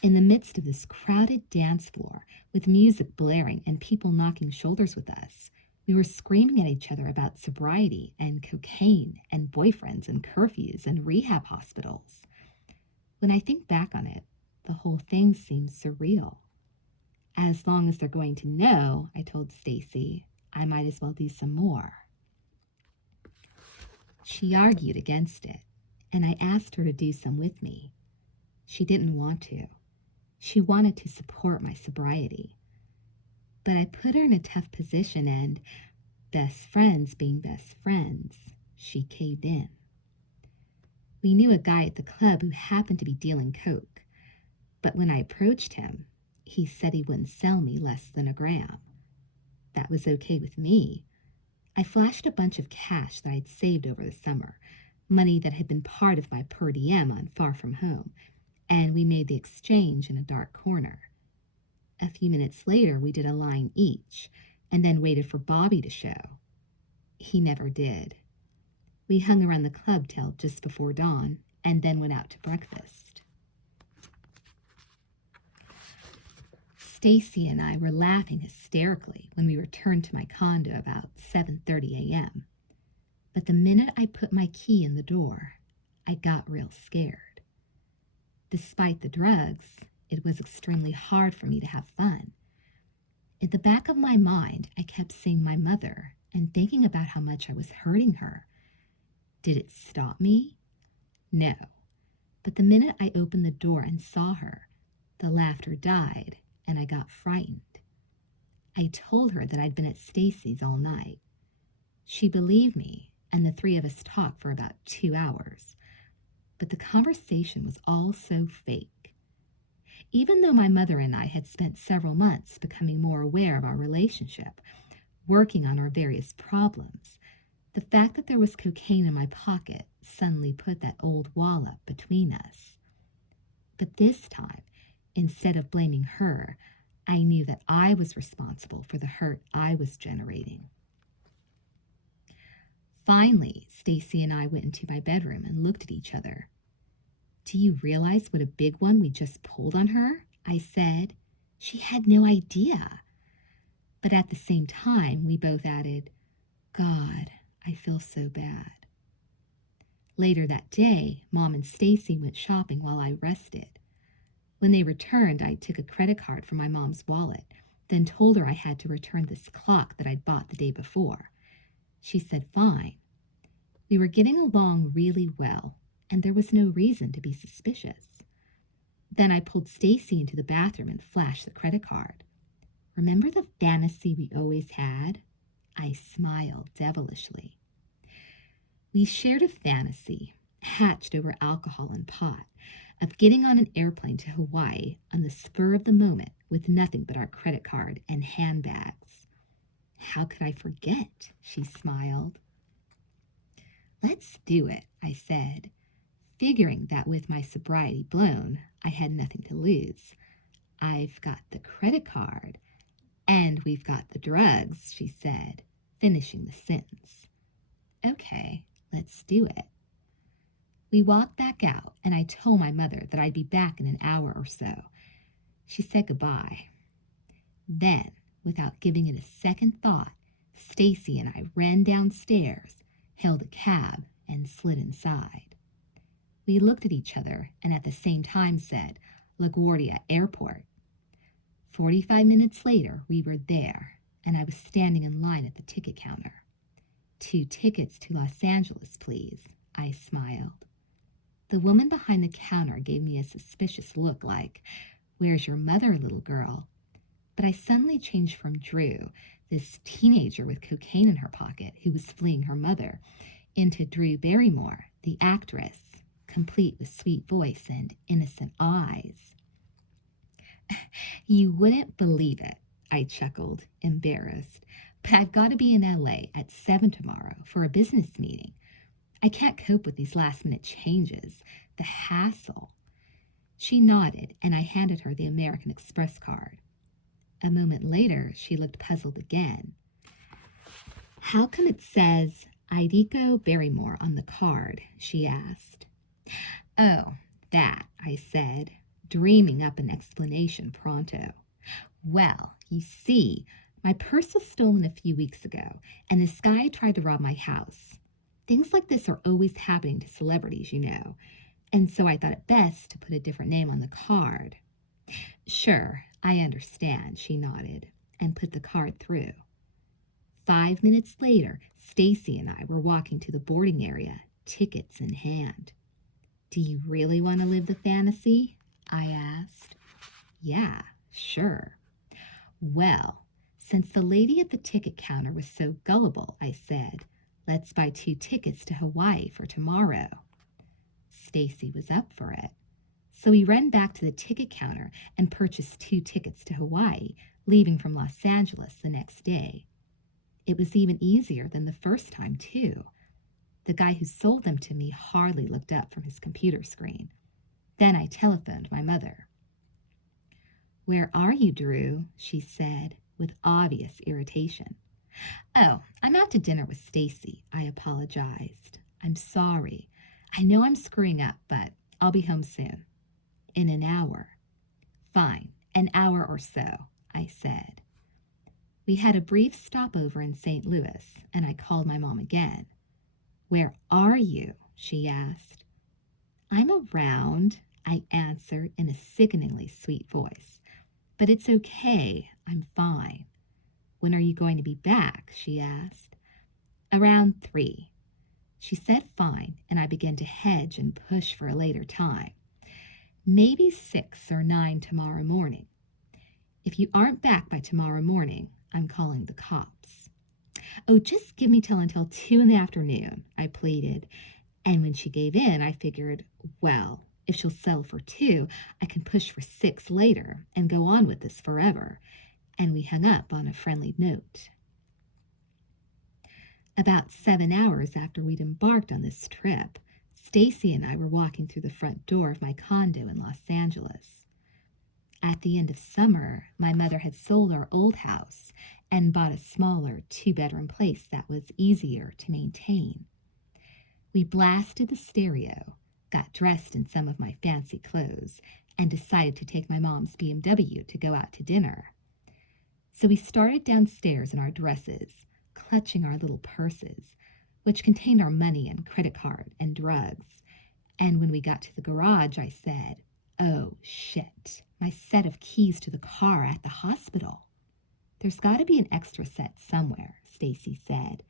In the midst of this crowded dance floor, with music blaring and people knocking shoulders with us, we were screaming at each other about sobriety and cocaine and boyfriends and curfews and rehab hospitals. When I think back on it, the whole thing seems surreal. As long as they're going to know, I told Stacy, I might as well do some more. She argued against it, and I asked her to do some with me. She didn't want to. She wanted to support my sobriety. But I put her in a tough position, and best friends being best friends, she caved in. We knew a guy at the club who happened to be dealing coke, but when I approached him, he said he wouldn't sell me less than a gram. That was okay with me. I flashed a bunch of cash that I'd saved over the summer, money that had been part of my per diem on Far From Home, and we made the exchange in a dark corner. A few minutes later, we did a line each, and then waited for Bobby to show. He never did. We hung around the club till just before dawn, and then went out to breakfast. Stacy and I were laughing hysterically when we returned to my condo about 7:30 a.m. But the minute I put my key in the door, I got real scared. Despite the drugs, it was extremely hard for me to have fun. In the back of my mind, I kept seeing my mother and thinking about how much I was hurting her. Did it stop me? No. But the minute I opened the door and saw her, the laughter died and I got frightened. I told her that I'd been at Stacy's all night. She believed me, and the 3 of us talked for about 2 hours. but the conversation was all so fake. Even though my mother and I had spent several months becoming more aware of our relationship, working on our various problems, the fact that there was cocaine in my pocket suddenly put that old wall up between us. But this time, instead of blaming her, I knew that I was responsible for the hurt I was generating. Finally, Stacy and I went into my bedroom and looked at each other. "Do you realize what a big one we just pulled on her?" I said. "She had no idea." But at the same time, we both added, "God, I feel so bad." Later that day, Mom and Stacy went shopping while I rested. When they returned, I took a credit card from my mom's wallet, then told her I had to return this clock that I'd bought the day before. She said fine. We were getting along really well, and there was no reason to be suspicious. Then I pulled Stacy into the bathroom and flashed the credit card. "Remember the fantasy we always had?" I smiled devilishly. We shared a fantasy, hatched over alcohol and pot, of getting on an airplane to Hawaii on the spur of the moment with nothing but our credit card and handbags. "How could I forget?" she smiled. "Let's do it," I said, figuring that with my sobriety blown, I had nothing to lose. "I've got the credit card, and we've got the drugs," she said, finishing the sentence. "Okay, let's do it." We walked back out, and I told my mother that I'd be back in an hour or so. She said goodbye. Then, without giving it a second thought, Stacy and I ran downstairs, hailed a cab, and slid inside. We looked at each other and at the same time said, "LaGuardia Airport." 45 minutes later, we were there, and I was standing in line at the ticket counter. "2 tickets to Los Angeles, please," I smiled. The woman behind the counter gave me a suspicious look like, "Where's your mother, little girl?" But I suddenly changed from Drew, this teenager with cocaine in her pocket who was fleeing her mother, into Drew Barrymore, the actress, complete with sweet voice and innocent eyes. "You wouldn't believe it," I chuckled, embarrassed, "but I've got to be in LA at 7 tomorrow for a business meeting. I can't cope with these last-minute changes, the hassle." She nodded, and I handed her the American Express card. A moment later, she looked puzzled again. "How come it says Idiko Barrymore on the card?" she asked. "Oh, that," I said, dreaming up an explanation pronto. "Well, you see, my purse was stolen a few weeks ago, and this guy tried to rob my house. Things like this are always happening to celebrities, you know, and so I thought it best to put a different name on the card." "Sure, I understand," she nodded, and put the card through. 5 minutes later, Stacy and I were walking to the boarding area, tickets in hand. "Do you really want to live the fantasy?" I asked. "Yeah, sure." "Well, since the lady at the ticket counter was so gullible," I said, "let's buy 2 tickets to Hawaii for tomorrow." Stacy was up for it. So we ran back to the ticket counter and purchased 2 tickets to Hawaii, leaving from Los Angeles the next day. It was even easier than the first time, too. The guy who sold them to me hardly looked up from his computer screen. Then I telephoned my mother. "Where are you, Drew?" she said, with obvious irritation. "Oh, I'm out to dinner with Stacy," I apologized. "I'm sorry. I know I'm screwing up, but I'll be home soon." "In an hour." "Fine, an hour or so," I said. We had a brief stopover in St. Louis, and I called my mom again. "Where are you?" she asked. "I'm around," I answered in a sickeningly sweet voice. "But it's okay. I'm fine." "When are you going to be back?" she asked. "Around 3. She said fine, and I began to hedge and push for a later time. "Maybe 6 or 9 tomorrow morning. If you aren't back by tomorrow morning, I'm calling the cops." "Oh, just give me till until 2 in the afternoon," I pleaded, And when she gave in, I figured, well, if she'll sell for 2, I can push for 6 later and go on with this forever. And we hung up on a friendly note. About 7 hours after we'd embarked on this trip, Stacy and I were walking through the front door of my condo in Los Angeles. At the end of summer, my mother had sold our old house and bought a smaller 2-bedroom place that was easier to maintain. We blasted the stereo, got dressed in some of my fancy clothes, and decided to take my mom's BMW to go out to dinner. So we started downstairs in our dresses, clutching our little purses, which contained our money and credit card and drugs. And when we got to the garage, I said, "Oh, shit, my set of keys to the car at the hospital." "There's got to be an extra set somewhere," Stacy said.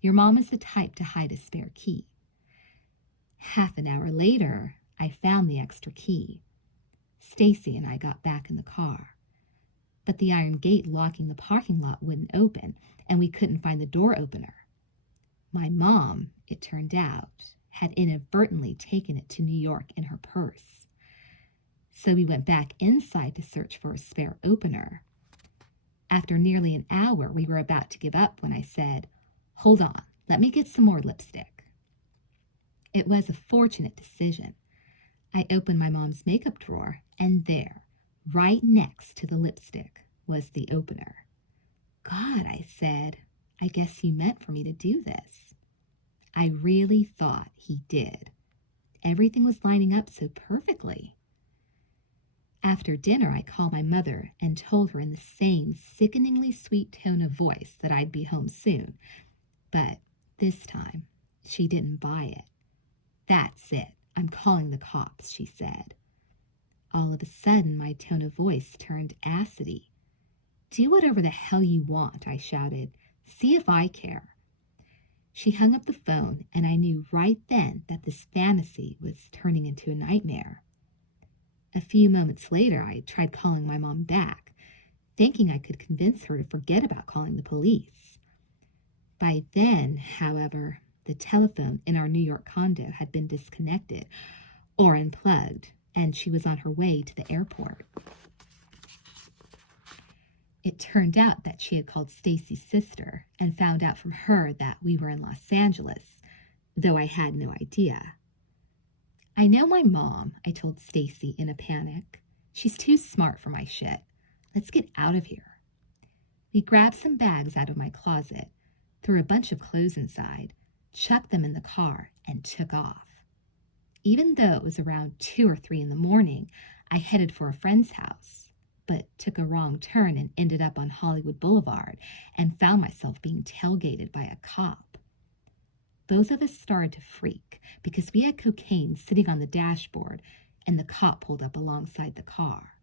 "Your mom is the type to hide a spare key." Half an hour later, I found the extra key. Stacy and I got back in the car. But the iron gate locking the parking lot wouldn't open, and we couldn't find the door opener. My mom, it turned out, had inadvertently taken it to New York in her purse. So we went back inside to search for a spare opener. After nearly an hour, we were about to give up when I said, "Hold on, let me get some more lipstick." It was a fortunate decision. I opened my mom's makeup drawer, and there, right next to the lipstick, was the opener. "God," I said, "I guess he meant for me to do this." I really thought he did. Everything was lining up so perfectly. After dinner, I called my mother and told her in the same sickeningly sweet tone of voice that I'd be home soon. But this time, she didn't buy it. "That's it. I'm calling the cops," she said. All of a sudden, my tone of voice turned acidy. "Do whatever the hell you want," I shouted. "See if I care." She hung up the phone, and I knew right then that this fantasy was turning into a nightmare. A few moments later, I tried calling my mom back, thinking I could convince her to forget about calling the police. By then, however, the telephone in our New York condo had been disconnected or unplugged, and she was on her way to the airport. It turned out that she had called Stacy's sister and found out from her that we were in Los Angeles, though I had no idea. "I know my mom," I told Stacy in a panic. "She's too smart for my shit. Let's get out of here." We grabbed some bags out of my closet, threw a bunch of clothes inside, chucked them in the car, and took off. Even though it was around 2 or 3 in the morning, I headed for a friend's house, but took a wrong turn and ended up on Hollywood Boulevard and found myself being tailgated by a cop. Both of us started to freak because we had cocaine sitting on the dashboard and the cop pulled up alongside the car.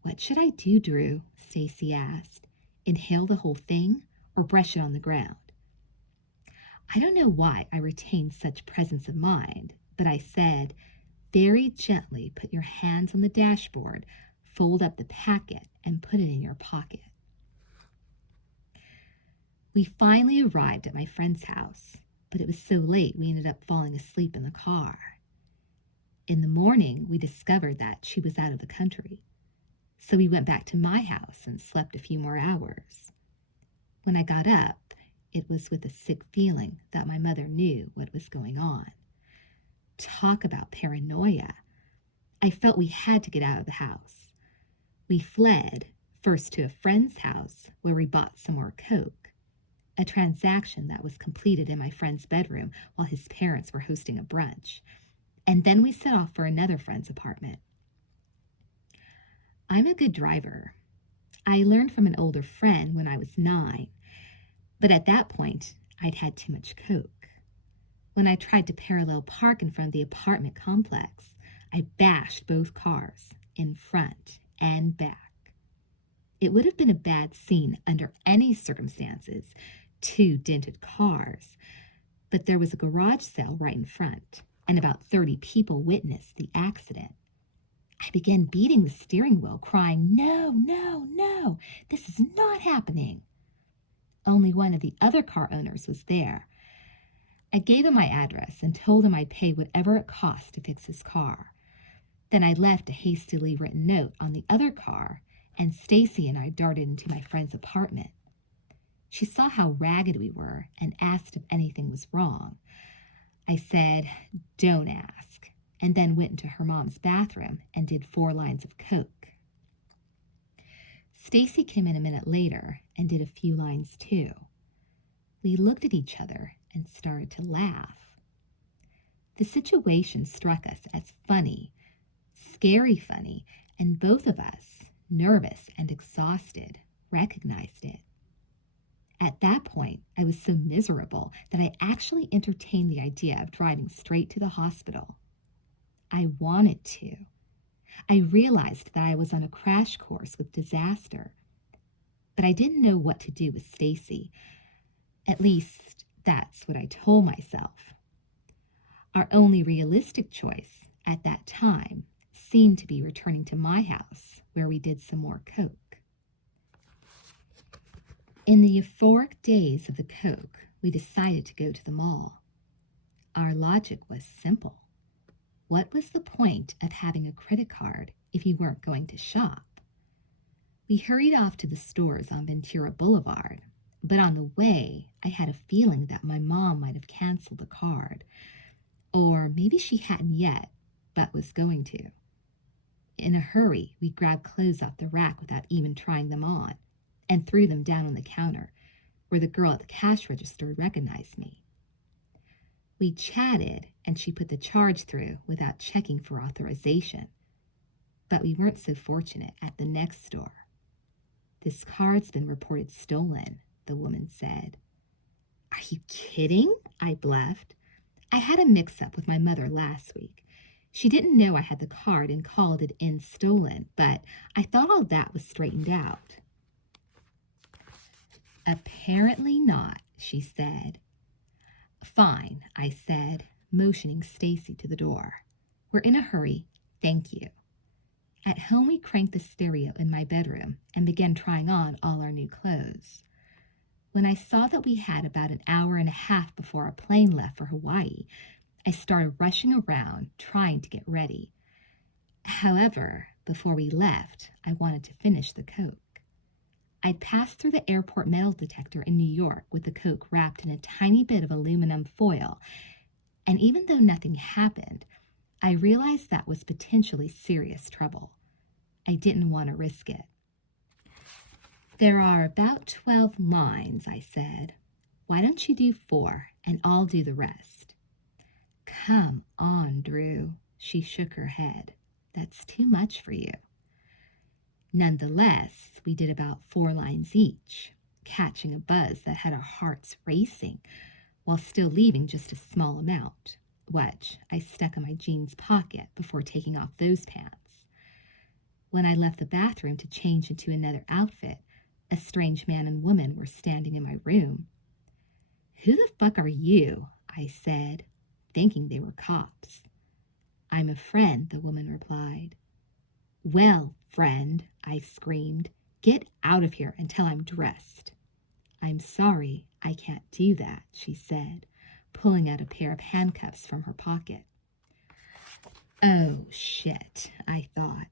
"What should I do, Drew?" Stacy asked. "Inhale the whole thing or brush it on the ground?" I don't know why I retained such presence of mind, but I said, "Very gently put your hands on the dashboard, fold up the packet, and put it in your pocket." We finally arrived at my friend's house, but it was so late we ended up falling asleep in the car. In the morning, we discovered that she was out of the country, so we went back to my house and slept a few more hours. When I got up, it was with a sick feeling that my mother knew what was going on. Talk about paranoia. I felt we had to get out of the house. We fled, first to a friend's house where we bought some more coke, a transaction that was completed in my friend's bedroom while his parents were hosting a brunch, and then we set off for another friend's apartment. I'm a good driver. I learned from an older friend when I was 9, but at that point, I'd had too much coke. When I tried to parallel park in front of the apartment complex, I bashed both cars, in front and back. It would have been a bad scene under any circumstances, 2 dented cars, but there was a garage sale right in front, and about 30 people witnessed the accident. I began beating the steering wheel, crying, "No, no, no, this is not happening." Only one of the other car owners was there. I gave him my address and told him I'd pay whatever it cost to fix his car. Then I left a hastily written note on the other car, and Stacy and I darted into my friend's apartment. She saw how ragged we were and asked if anything was wrong. I said, "Don't ask," and then went into her mom's bathroom and did 4 lines of coke. Stacy came in a minute later and did a few lines too. We looked at each other and started to laugh. The situation struck us as funny, scary funny, and both of us, nervous and exhausted, recognized it. At that point, I was so miserable that I actually entertained the idea of driving straight to the hospital. I wanted to. I realized that I was on a crash course with disaster, but I didn't know what to do with Stacy. At least, that's what I told myself. Our only realistic choice at that time seemed to be returning to my house, where we did some more coke. In the euphoric days of the coke, we decided to go to the mall. Our logic was simple. What was the point of having a credit card if you weren't going to shop? We hurried off to the stores on Ventura Boulevard, but on the way, I had a feeling that my mom might have canceled the card. Or maybe she hadn't yet, but was going to. In a hurry, we grabbed clothes off the rack without even trying them on, and threw them down on the counter, where the girl at the cash register recognized me. We chatted, and she put the charge through without checking for authorization. But we weren't so fortunate at the next store. "This card's been reported stolen," the woman said. "Are you kidding?" I bluffed. I had a mix-up with my mother last week. She didn't know I had the card and called it in stolen, but I thought all that was straightened out. "Apparently not," she said. "Fine," I said, motioning Stacy to the door. "We're in a hurry. Thank you." At home, we cranked the stereo in my bedroom and began trying on all our new clothes. When I saw that we had about an hour and a half before our plane left for Hawaii, I started rushing around trying to get ready. However, before we left, I wanted to finish the coke. I'd passed through the airport metal detector in New York with the coke wrapped in a tiny bit of aluminum foil, and even though nothing happened, I realized that was potentially serious trouble. I didn't want to risk it. "There are about 12 lines," I said. "Why don't you do 4, and I'll do the rest?" "Come on, Drew," she shook her head. "That's too much for you." Nonetheless, we did about 4 lines each, catching a buzz that had our hearts racing, while still leaving just a small amount, which I stuck in my jeans pocket before taking off those pants. When I left the bathroom to change into another outfit, a strange man and woman were standing in my room. "Who the fuck are you?" I said, thinking they were cops. "I'm a friend," the woman replied. "Well, friend," I screamed, "get out of here until I'm dressed." "I'm sorry, I can't do that," she said, pulling out a pair of handcuffs from her pocket. Oh, shit, I thought.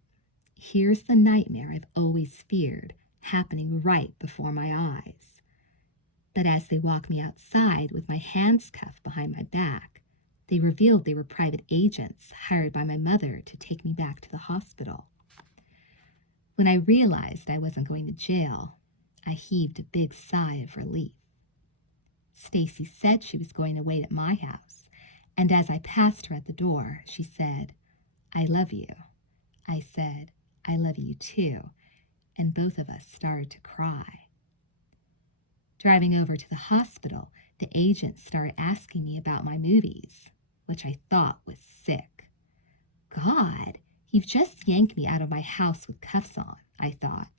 Here's the nightmare I've always feared, happening right before my eyes. But as they walked me outside with my hands cuffed behind my back, they revealed they were private agents hired by my mother to take me back to the hospital. When I realized I wasn't going to jail, I heaved a big sigh of relief. Stacy said she was going to wait at my house, and as I passed her at the door, she said, "I love you." I said, "I love you too," and both of us started to cry. Driving over to the hospital, the agent started asking me about my movies, which I thought was sick. God, you've just yanked me out of my house with cuffs on, I thought,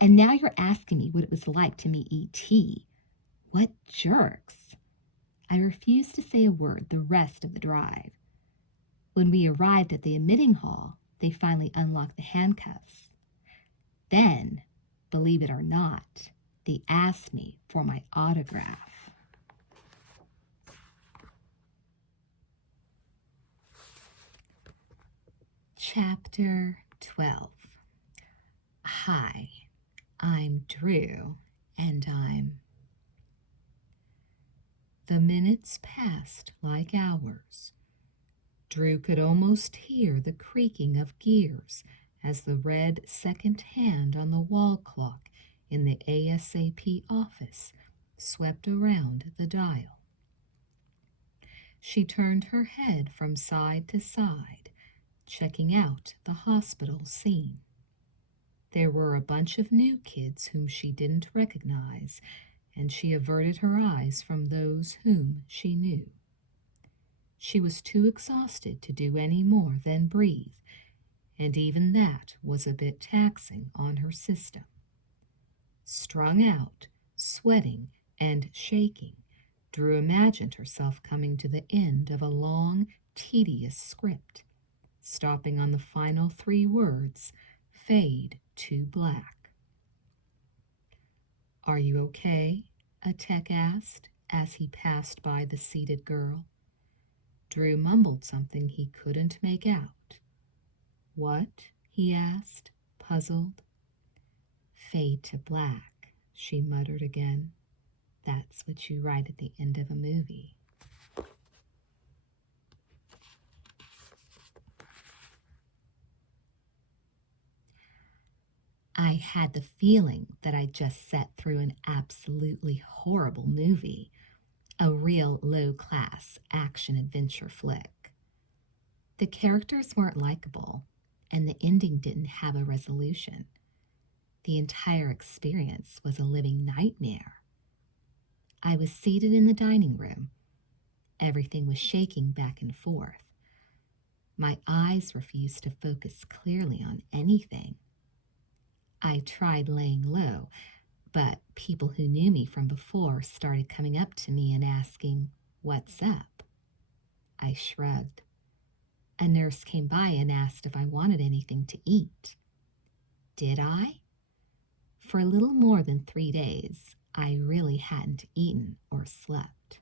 and now you're asking me what it was like to meet E.T. What jerks. I refused to say a word the rest of the drive. When we arrived at the admitting hall, they finally unlocked the handcuffs. Then, believe it or not, they asked me for my autograph. Chapter 12. Hi, I'm Drew, and I'm... The minutes passed like hours. Drew could almost hear the creaking of gears as the red second hand on the wall clock in the ASAP office swept around the dial. She turned her head from side to side, checking out the hospital scene. There were a bunch of new kids whom she didn't recognize, and she averted her eyes from those whom she knew. She was too exhausted to do any more than breathe, and even that was a bit taxing on her system. Strung out, sweating, and shaking, Drew imagined herself coming to the end of a long, tedious script, stopping on the final 3 words, fade to black. "Are you okay?" a tech asked as he passed by the seated girl. Drew mumbled something he couldn't make out. "What?" he asked, puzzled. "Fade to black," she muttered again. "That's what you write at the end of a movie." I had the feeling that I just sat through an absolutely horrible movie, a real low-class action-adventure flick. The characters weren't likable, and the ending didn't have a resolution. The entire experience was a living nightmare. I was seated in the dining room. Everything was shaking back and forth. My eyes refused to focus clearly on anything. I tried laying low, but people who knew me from before started coming up to me and asking, "What's up?" I shrugged. A nurse came by and asked if I wanted anything to eat. Did I? For a little more than 3 days, I really hadn't eaten or slept.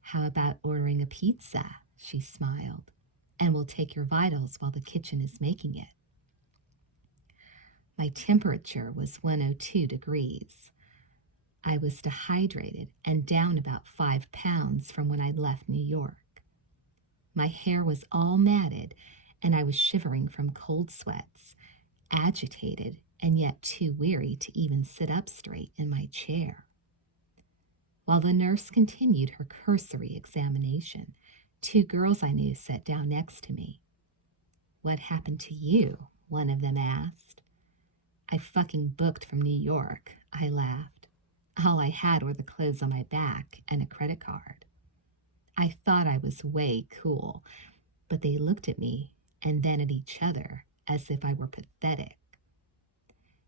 "How about ordering a pizza?" she smiled. "And we'll take your vitals while the kitchen is making it." My temperature was 102 degrees. I was dehydrated and down about 5 pounds from when I'd left New York. My hair was all matted, and I was shivering from cold sweats, agitated and yet too weary to even sit up straight in my chair. While the nurse continued her cursory examination, 2 girls I knew sat down next to me. "What happened to you?" one of them asked. "I fucking booked from New York," I laughed. "All I had were the clothes on my back and a credit card." I thought I was way cool, but they looked at me and then at each other as if I were pathetic.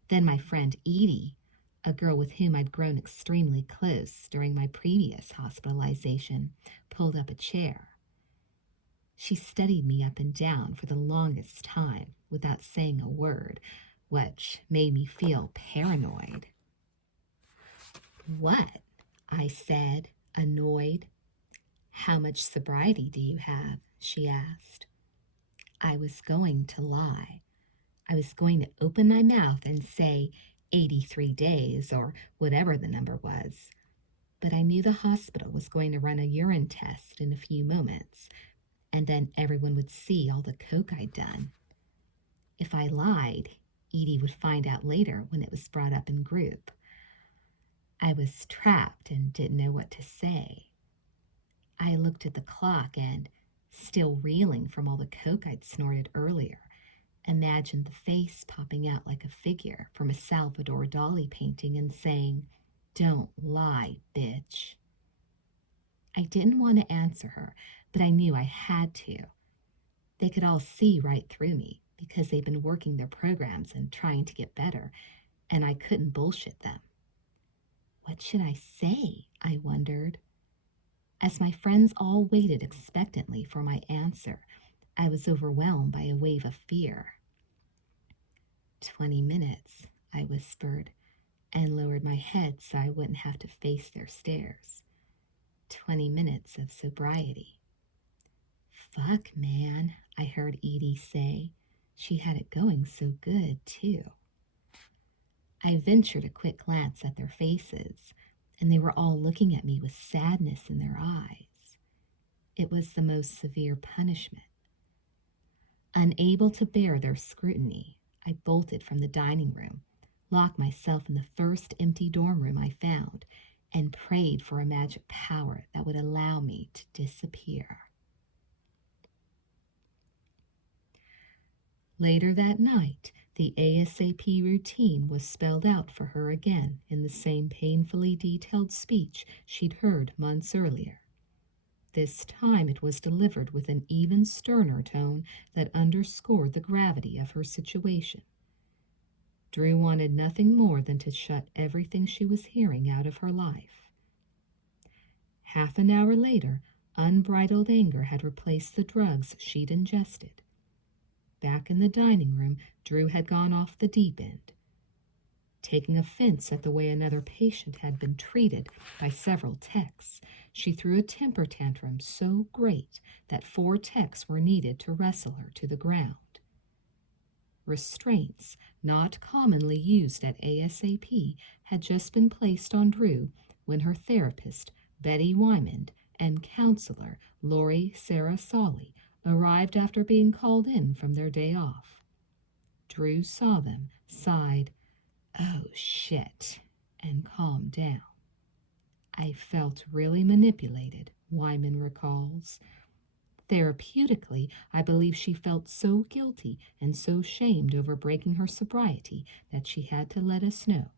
Then my friend Edie, a girl with whom I'd grown extremely close during my previous hospitalization, pulled up a chair. She studied me up and down for the longest time without saying a word, which made me feel paranoid. "What?" I said, annoyed. "How much sobriety do you have?" she asked. I was going to lie. I was going to open my mouth and say 83 days or whatever the number was. But I knew the hospital was going to run a urine test in a few moments, and then everyone would see all the coke I'd done. If I lied, Edie would find out later when it was brought up in group. I was trapped and didn't know what to say. I looked at the clock and, still reeling from all the coke I'd snorted earlier, imagined the face popping out like a figure from a Salvador Dali painting and saying, "Don't lie, bitch." I didn't want to answer her, but I knew I had to. They could all see right through me because they'd been working their programs and trying to get better, and I couldn't bullshit them. What should I say? I wondered. As my friends all waited expectantly for my answer, I was overwhelmed by a wave of fear. 20 minutes, I whispered, and lowered my head so I wouldn't have to face their stares. 20 minutes of sobriety. Fuck, man, I heard Edie say. She had it going so good, too. I ventured a quick glance at their faces, and they were all looking at me with sadness in their eyes. It was the most severe punishment. Unable to bear their scrutiny, I bolted from the dining room, locked myself in the first empty dorm room I found, and prayed for a magic power that would allow me to disappear. Later that night, the ASAP routine was spelled out for her again in the same painfully detailed speech she'd heard months earlier. This time it was delivered with an even sterner tone that underscored the gravity of her situation. Drew wanted nothing more than to shut everything she was hearing out of her life. Half an hour later, unbridled anger had replaced the drugs she'd ingested. Back in the dining room, Drew had gone off the deep end. Taking offense at the way another patient had been treated by several techs, she threw a temper tantrum so great that 4 techs were needed to wrestle her to the ground. Restraints, not commonly used at ASAP, had just been placed on Drew when her therapist, Betty Wymond, and counselor, Lori Sarah Solly, arrived after being called in from their day off. Drew saw them, sighed, "Oh, shit," and calmed down. "I felt really manipulated," Wyman recalls. Therapeutically, I believe she felt so guilty and so shamed over breaking her sobriety that she had to let us know.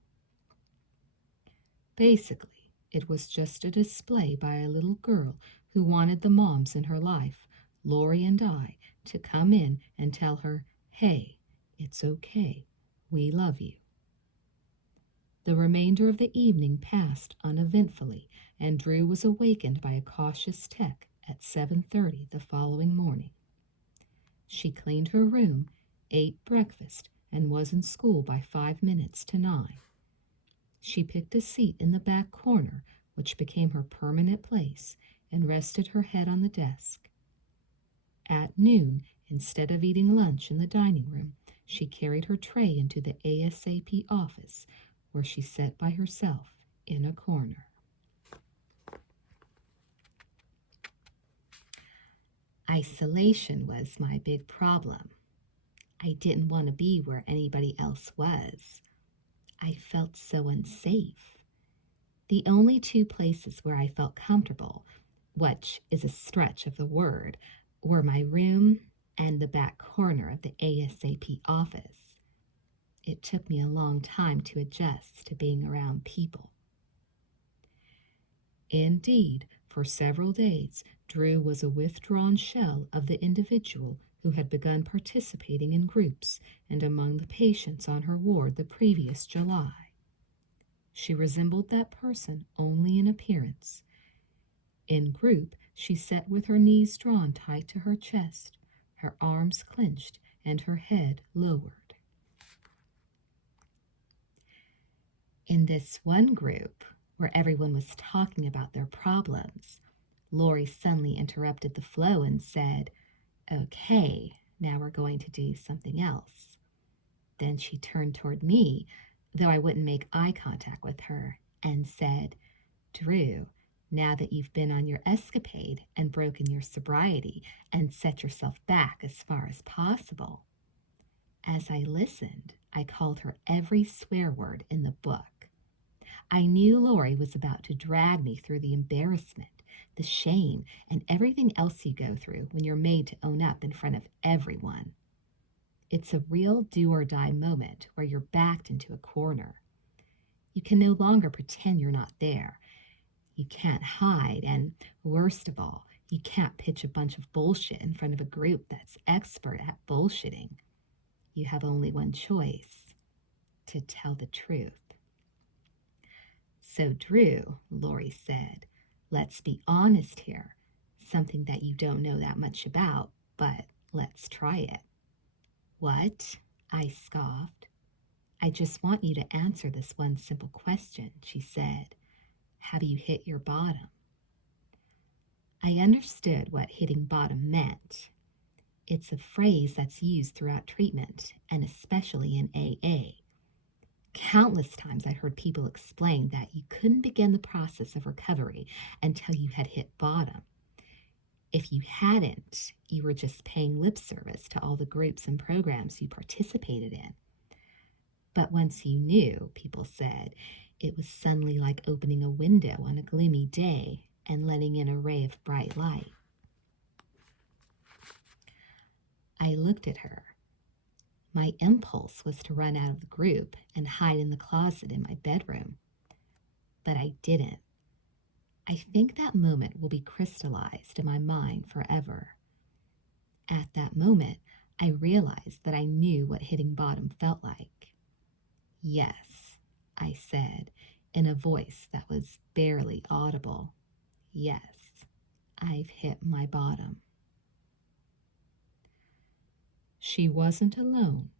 Basically, it was just a display by a little girl who wanted the moms in her life, Lori and I, to come in and tell her, "Hey, it's okay. We love you." The remainder of the evening passed uneventfully, and Drew was awakened by a cautious tech at 7:30 the following morning. She cleaned her room, ate breakfast, and was in school by 5 minutes to 9. She picked a seat in the back corner, which became her permanent place, and rested her head on the desk. At noon, instead of eating lunch in the dining room, she carried her tray into the ASAP office, where she sat by herself in a corner. Isolation was my big problem. I didn't want to be where anybody else was. I felt so unsafe. The only 2 places where I felt comfortable, which is a stretch of the word, were my room and the back corner of the ASAP office. It took me a long time to adjust to being around people. Indeed, for several days, Drew was a withdrawn shell of the individual who had begun participating in groups and among the patients on her ward the previous July. She resembled that person only in appearance. In group, she sat with her knees drawn tight to her chest, her arms clenched, and her head lowered. In this one group, where everyone was talking about their problems, Lori suddenly interrupted the flow and said, "Okay, now we're going to do something else." Then she turned toward me, though I wouldn't make eye contact with her, and said, "Drew, now that you've been on your escapade and broken your sobriety and set yourself back as far as possible." As I listened, I called her every swear word in the book. I knew Lori was about to drag me through the embarrassment, the shame, and everything else you go through when you're made to own up in front of everyone. It's a real do-or-die moment where you're backed into a corner. You can no longer pretend you're not there. You can't hide, and worst of all, you can't pitch a bunch of bullshit in front of a group that's expert at bullshitting. You have only one choice: to tell the truth. "So, Drew," Lori said, "let's be honest here. Something that you don't know that much about, but let's try it." "What?" I scoffed. "I just want you to answer this one simple question," she said. "Have you hit your bottom?" I understood what hitting bottom meant. It's a phrase that's used throughout treatment, and especially in AA. Countless times I heard people explain that you couldn't begin the process of recovery until you had hit bottom. If you hadn't, you were just paying lip service to all the groups and programs you participated in. But once you knew, people said, it was suddenly like opening a window on a gloomy day and letting in a ray of bright light. I looked at her. My impulse was to run out of the group and hide in the closet in my bedroom. But I didn't. I think that moment will be crystallized in my mind forever. At that moment, I realized that I knew what hitting bottom felt like. Yes, I said, in a voice that was barely audible. Yes, I've hit my bottom. She wasn't alone.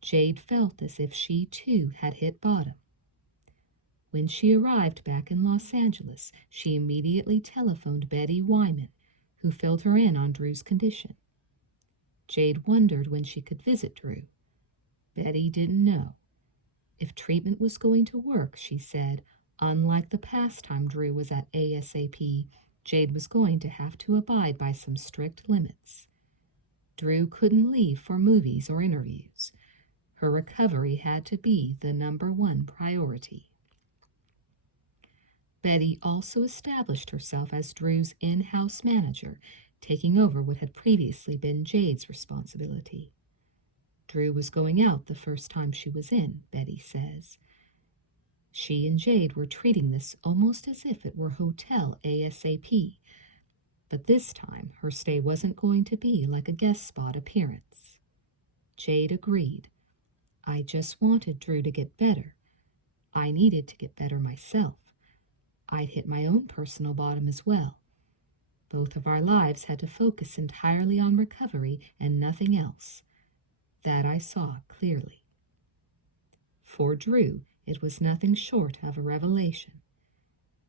Jade felt as if she too had hit bottom. When she arrived back in Los Angeles, she immediately telephoned Betty Wyman, who filled her in on Drew's condition. Jade wondered when she could visit Drew. Betty didn't know. If treatment was going to work, she said, unlike the past time Drew was at ASAP, Jade was going to have to abide by some strict limits. Drew couldn't leave for movies or interviews. Her recovery had to be the #1 priority. Betty also established herself as Drew's in-house manager, taking over what had previously been Jade's responsibility. Drew was going out the first time she was in, Betty says. She and Jade were treating this almost as if it were hotel ASAP, but this time her stay wasn't going to be like a guest spot appearance. Jade agreed. I just wanted Drew to get better. I needed to get better myself. I'd hit my own personal bottom as well. Both of our lives had to focus entirely on recovery and nothing else. That I saw clearly. For Drew, it was nothing short of a revelation.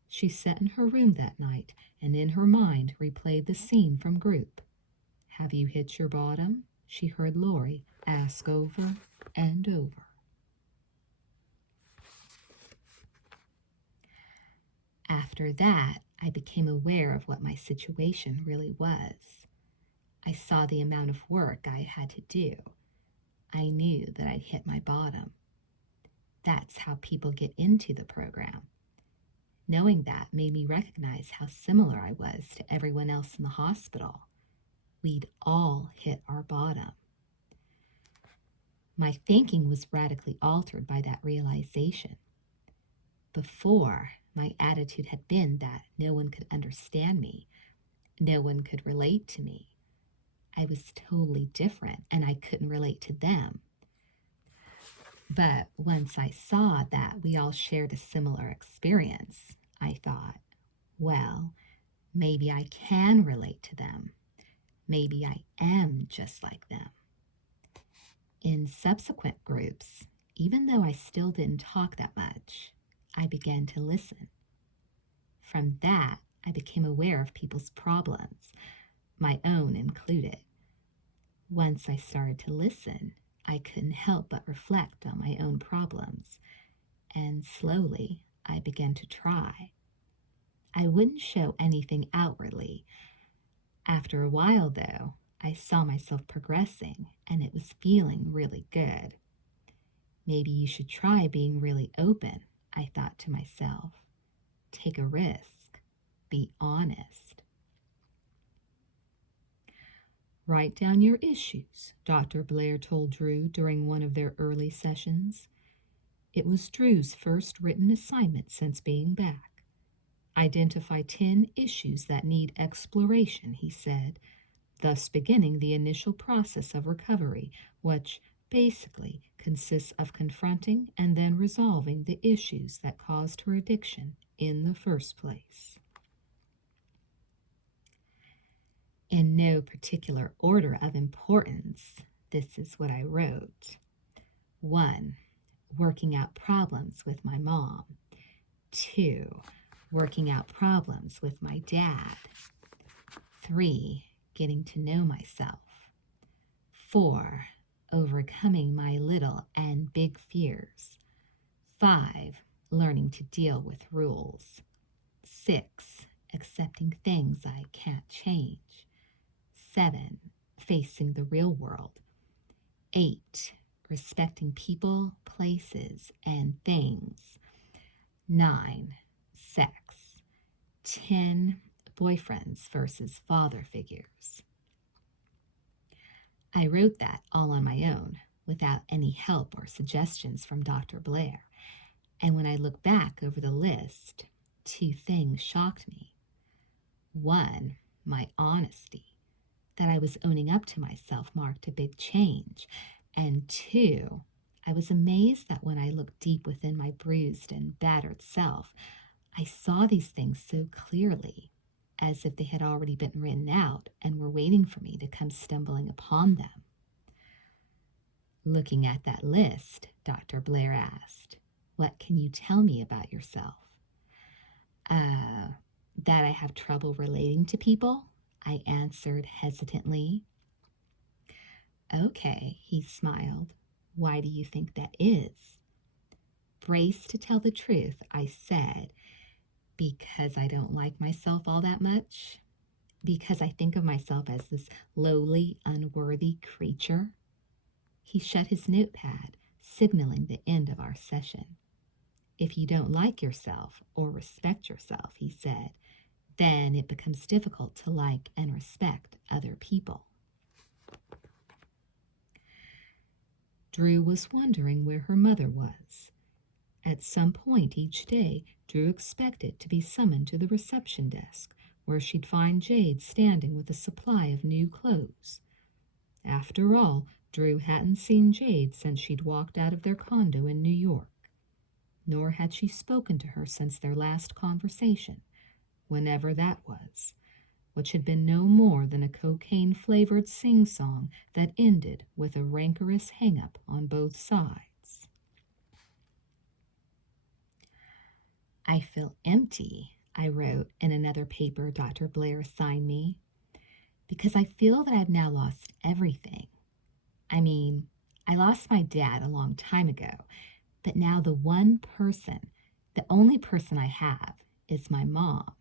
She sat in her room that night and in her mind replayed the scene from group. Have you hit your bottom? She heard Lori ask over and over. After that, I became aware of what my situation really was. I saw the amount of work I had to do. I knew that I'd hit my bottom. That's how people get into the program. Knowing that made me recognize how similar I was to everyone else in the hospital. We'd all hit our bottom. My thinking was radically altered by that realization. Before, my attitude had been that no one could understand me. No one could relate to me. I was totally different and I couldn't relate to them. But once I saw that we all shared a similar experience, I thought, well, maybe I can relate to them. Maybe I am just like them. In subsequent groups, even though I still didn't talk that much, I began to listen. From that, I became aware of people's problems, my own included. Once I started to listen, I couldn't help but reflect on my own problems, and slowly I began to try. I wouldn't show anything outwardly. After a while, though, I saw myself progressing, and it was feeling really good. Maybe you should try being really open, I thought to myself. Take a risk. Be honest. Write down your issues, Dr. Blair told Drew during one of their early sessions. It was Drew's first written assignment since being back. Identify 10 issues that need exploration, he said, thus beginning the initial process of recovery, which basically consists of confronting and then resolving the issues that caused her addiction in the first place. In no particular order of importance, this is what I wrote. 1. Working out problems with my mom. 2. Working out problems with my dad. 3. Getting to know myself. 4. Overcoming my little and big fears. 5. Learning to deal with rules. 6. Accepting things I can't change. 7. Facing the real world. 8. Respecting people, places, and things. 9. Sex. 10. Boyfriends versus father figures. I wrote that all on my own, without any help or suggestions from Dr. Blair. And when I look back over the list, 2 things shocked me. 1, my honesty, that I was owning up to myself marked a big change. And 2, I was amazed that when I looked deep within my bruised and battered self, I saw these things so clearly, as if they had already been written out and were waiting for me to come stumbling upon them. Looking at that list, Dr. Blair asked, "What can you tell me about yourself?" That I have trouble relating to people," I answered hesitantly. "Okay," he smiled. "Why do you think that is?" Braced to tell the truth, I said, "Because I don't like myself all that much. Because I think of myself as this lowly, unworthy creature." He shut his notepad, signaling the end of our session. "If you don't like yourself or respect yourself," he said, "then it becomes difficult to like and respect other people." Drew was wondering where her mother was. At some point each day, Drew expected to be summoned to the reception desk, where she'd find Jade standing with a supply of new clothes. After all, Drew hadn't seen Jade since she'd walked out of their condo in New York. Nor had she spoken to her since their last conversation, whenever that was, which had been no more than a cocaine-flavored sing-song that ended with a rancorous hang-up on both sides. "I feel empty," I wrote in another paper Dr. Blair assigned me, "because I feel that I've now lost everything. I mean, I lost my dad a long time ago, but now the only person I have is my mom,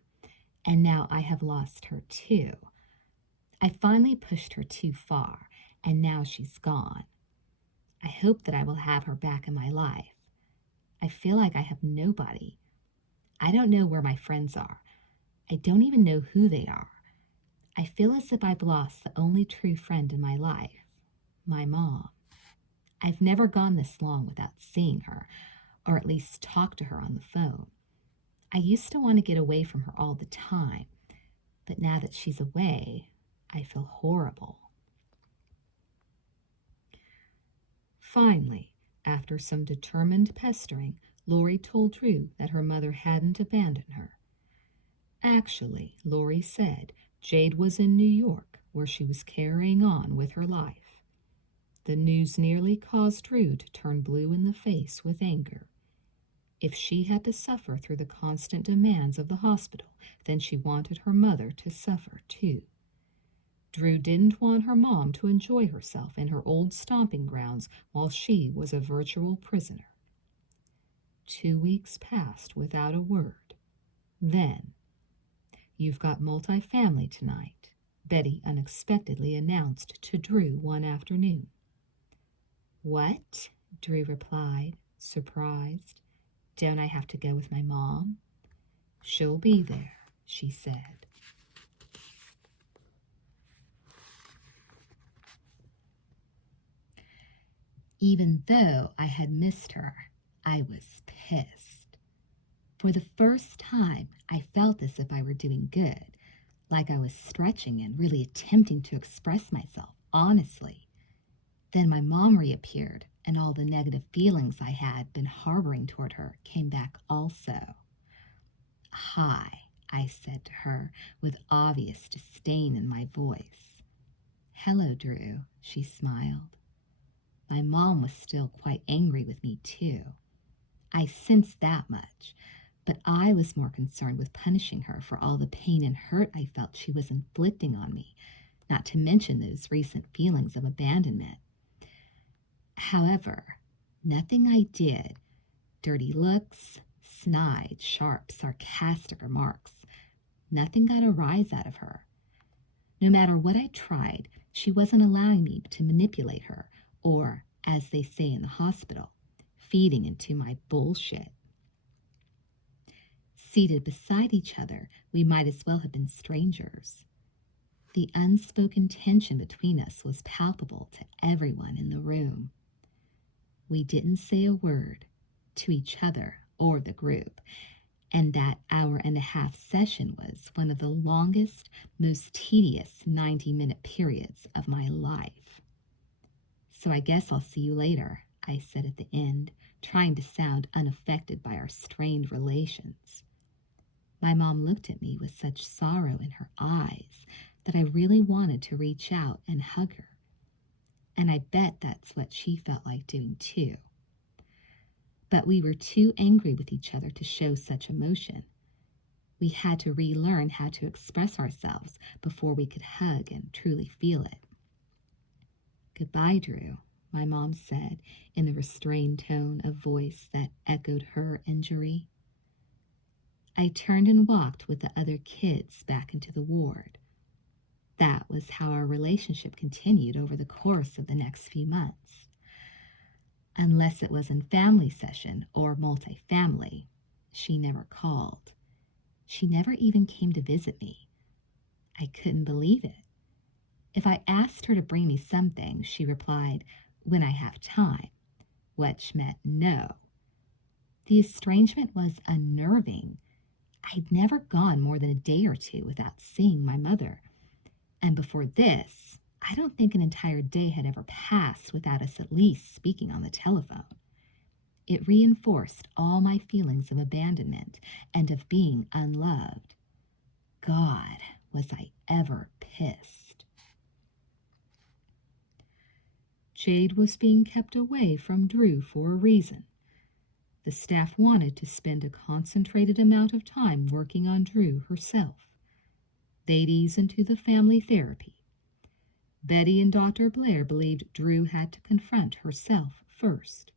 and now I have lost her too. I finally pushed her too far, and now she's gone. I hope that I will have her back in my life. I feel like I have nobody. I don't know where my friends are. I don't even know who they are. I feel as if I've lost the only true friend in my life, my mom. I've never gone this long without seeing her, or at least talk to her on the phone. I used to want to get away from her all the time, but now that she's away, I feel horrible." Finally, after some determined pestering, Lori told Drew that her mother hadn't abandoned her. Actually, Lori said, Jade was in New York, where she was carrying on with her life. The news nearly caused Drew to turn blue in the face with anger. If she had to suffer through the constant demands of the hospital, then she wanted her mother to suffer too. Drew didn't want her mom to enjoy herself in her old stomping grounds while she was a virtual prisoner. 2 weeks passed without a word. Then, "You've got multifamily tonight," Betty unexpectedly announced to Drew one afternoon. "What?" Drew replied, surprised. "Don't I have to go with my mom?" "She'll be there," she said. Even though I had missed her, I was pissed. For the first time, I felt as if I were doing good, like I was stretching and really attempting to express myself honestly. Then my mom reappeared, and all the negative feelings I had been harboring toward her came back also. "Hi," I said to her, with obvious disdain in my voice. "Hello, Drew," she smiled. My mom was still quite angry with me, too. I sensed that much, But I was more concerned with punishing her for all the pain and hurt I felt she was inflicting on me, not to mention those recent feelings of abandonment. However, nothing I did, dirty looks, snide, sharp, sarcastic remarks, nothing got a rise out of her. No matter what I tried, she wasn't allowing me to manipulate her, or, as they say in the hospital, feeding into my bullshit. Seated beside each other, we might as well have been strangers. The unspoken tension between us was palpable to everyone in the room. We didn't say a word to each other or the group, and that hour-and-a-half session was one of the longest, most tedious 90-minute periods of my life. "So I guess I'll see you later," I said at the end, trying to sound unaffected by our strained relations. My mom looked at me with such sorrow in her eyes that I really wanted to reach out and hug her. And I bet that's what she felt like doing too. But we were too angry with each other to show such emotion. We had to relearn how to express ourselves before we could hug and truly feel it. "Goodbye, Drew," my mom said in the restrained tone of voice that echoed her injury. I turned and walked with the other kids back into the ward. That was how our relationship continued over the course of the next few months. Unless it was in family session or multifamily, she never called. She never even came to visit me. I couldn't believe it. If I asked her to bring me something, she replied, "When I have time," which meant no. The estrangement was unnerving. I'd never gone more than a day or two without seeing my mother. And before this, I don't think an entire day had ever passed without us at least speaking on the telephone. It reinforced all my feelings of abandonment and of being unloved. God, was I ever pissed. Jade was being kept away from Drew for a reason. The staff wanted to spend a concentrated amount of time working on Drew herself. They'd ease into the family therapy. Betty and Dr. Blair believed Drew had to confront herself first.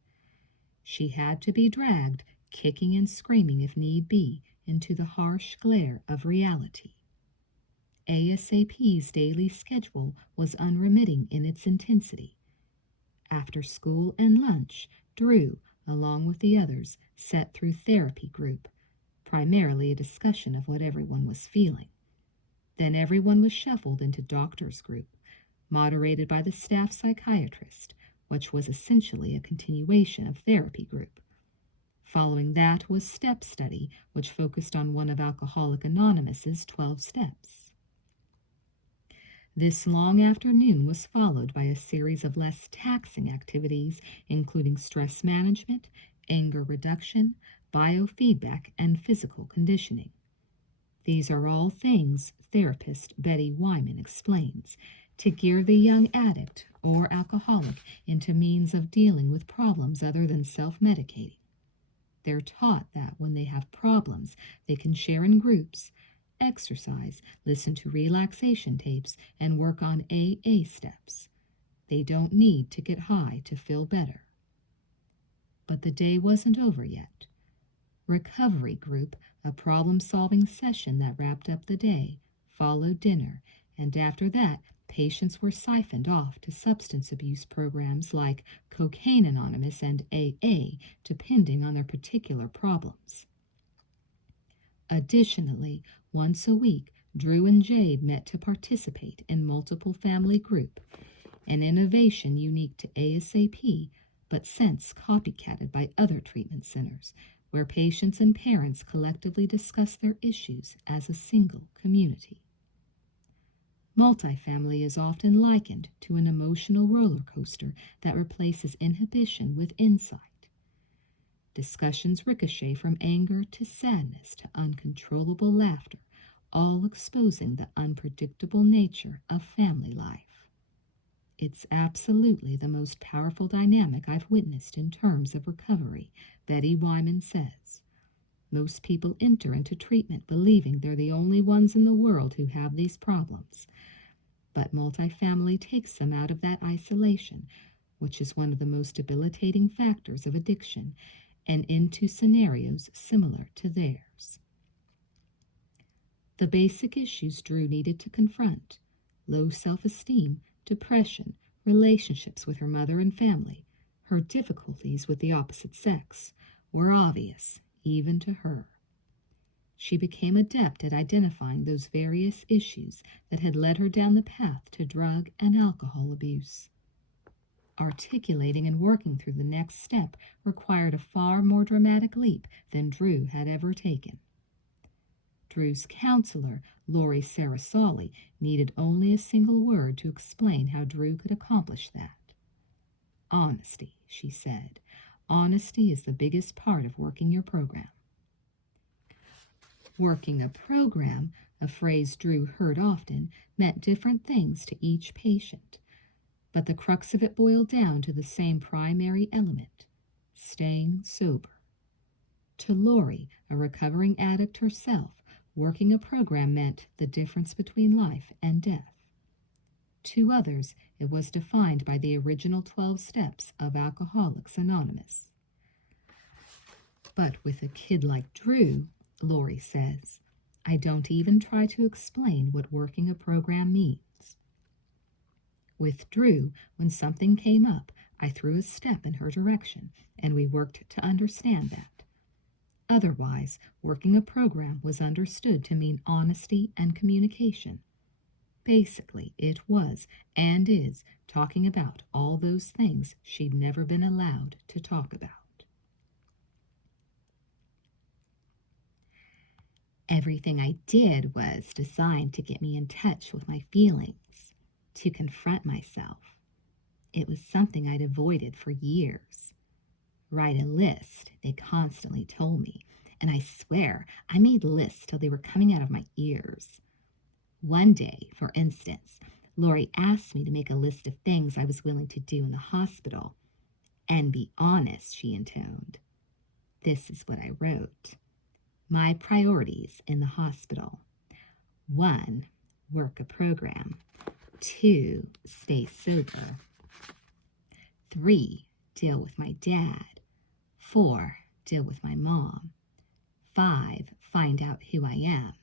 She had to be dragged, kicking and screaming if need be, into the harsh glare of reality. ASAP's daily schedule was unremitting in its intensity. After school and lunch, Drew, along with the others, sat through therapy group, primarily a discussion of what everyone was feeling. Then everyone was shuffled into doctor's group, moderated by the staff psychiatrist, which was essentially a continuation of therapy group. Following that was step study, which focused on one of Alcoholics Anonymous's 12 steps. This long afternoon was followed by a series of less taxing activities, including stress management, anger reduction, biofeedback, and physical conditioning. These are all things therapist Betty Wyman explains to gear the young addict or alcoholic into means of dealing with problems other than self-medicating. They're taught that when they have problems, they can share in groups, exercise, listen to relaxation tapes, and work on AA steps. They don't need to get high to feel better. But the day wasn't over yet. Recovery group, a problem-solving session that wrapped up the day, followed dinner, and after that, patients were siphoned off to substance abuse programs like Cocaine Anonymous and AA, depending on their particular problems. Additionally, once a week, Drew and Jade met to participate in multiple family group, an innovation unique to ASAP, but since copycatted by other treatment centers, where patients and parents collectively discuss their issues as a single community. Multifamily is often likened to an emotional roller coaster that replaces inhibition with insight. Discussions ricochet from anger to sadness to uncontrollable laughter, all exposing the unpredictable nature of family life. It's absolutely the most powerful dynamic I've witnessed in terms of recovery, Betty Wyman says. Most people enter into treatment believing they're the only ones in the world who have these problems. But multifamily takes them out of that isolation, which is one of the most debilitating factors of addiction, and into scenarios similar to theirs. The basic issues Drew needed to confront: low self-esteem, depression, relationships with her mother and family, her difficulties with the opposite sex, were obvious, even to her. She became adept at identifying those various issues that had led her down the path to drug and alcohol abuse. Articulating and working through the next step required a far more dramatic leap than Drew had ever taken. Drew's counselor, Lori Sarasoli, needed only a single word to explain how Drew could accomplish that. Honesty, she said. Honesty is the biggest part of working your program. Working a program, a phrase Drew heard often, meant different things to each patient. But the crux of it boiled down to the same primary element: staying sober. To Lori, a recovering addict herself, working a program meant the difference between life and death. To others, it was defined by the original 12 steps of Alcoholics Anonymous. But with a kid like Drew, Lori says, I don't even try to explain what working a program means. With Drew, when something came up, I threw a step in her direction, and we worked to understand that. Otherwise, working a program was understood to mean honesty and communication. Basically, it was and is talking about all those things she'd never been allowed to talk about. Everything I did was designed to get me in touch with my feelings, to confront myself. It was something I'd avoided for years. Write a list, they constantly told me, and I swear I made lists till they were coming out of my ears. One day, for instance, Lori asked me to make a list of things I was willing to do in the hospital. And be honest, she intoned. This is what I wrote. My priorities in the hospital: 1, work a program. 2, stay sober. 3, deal with my dad. 4, deal with my mom. 5, find out who I am.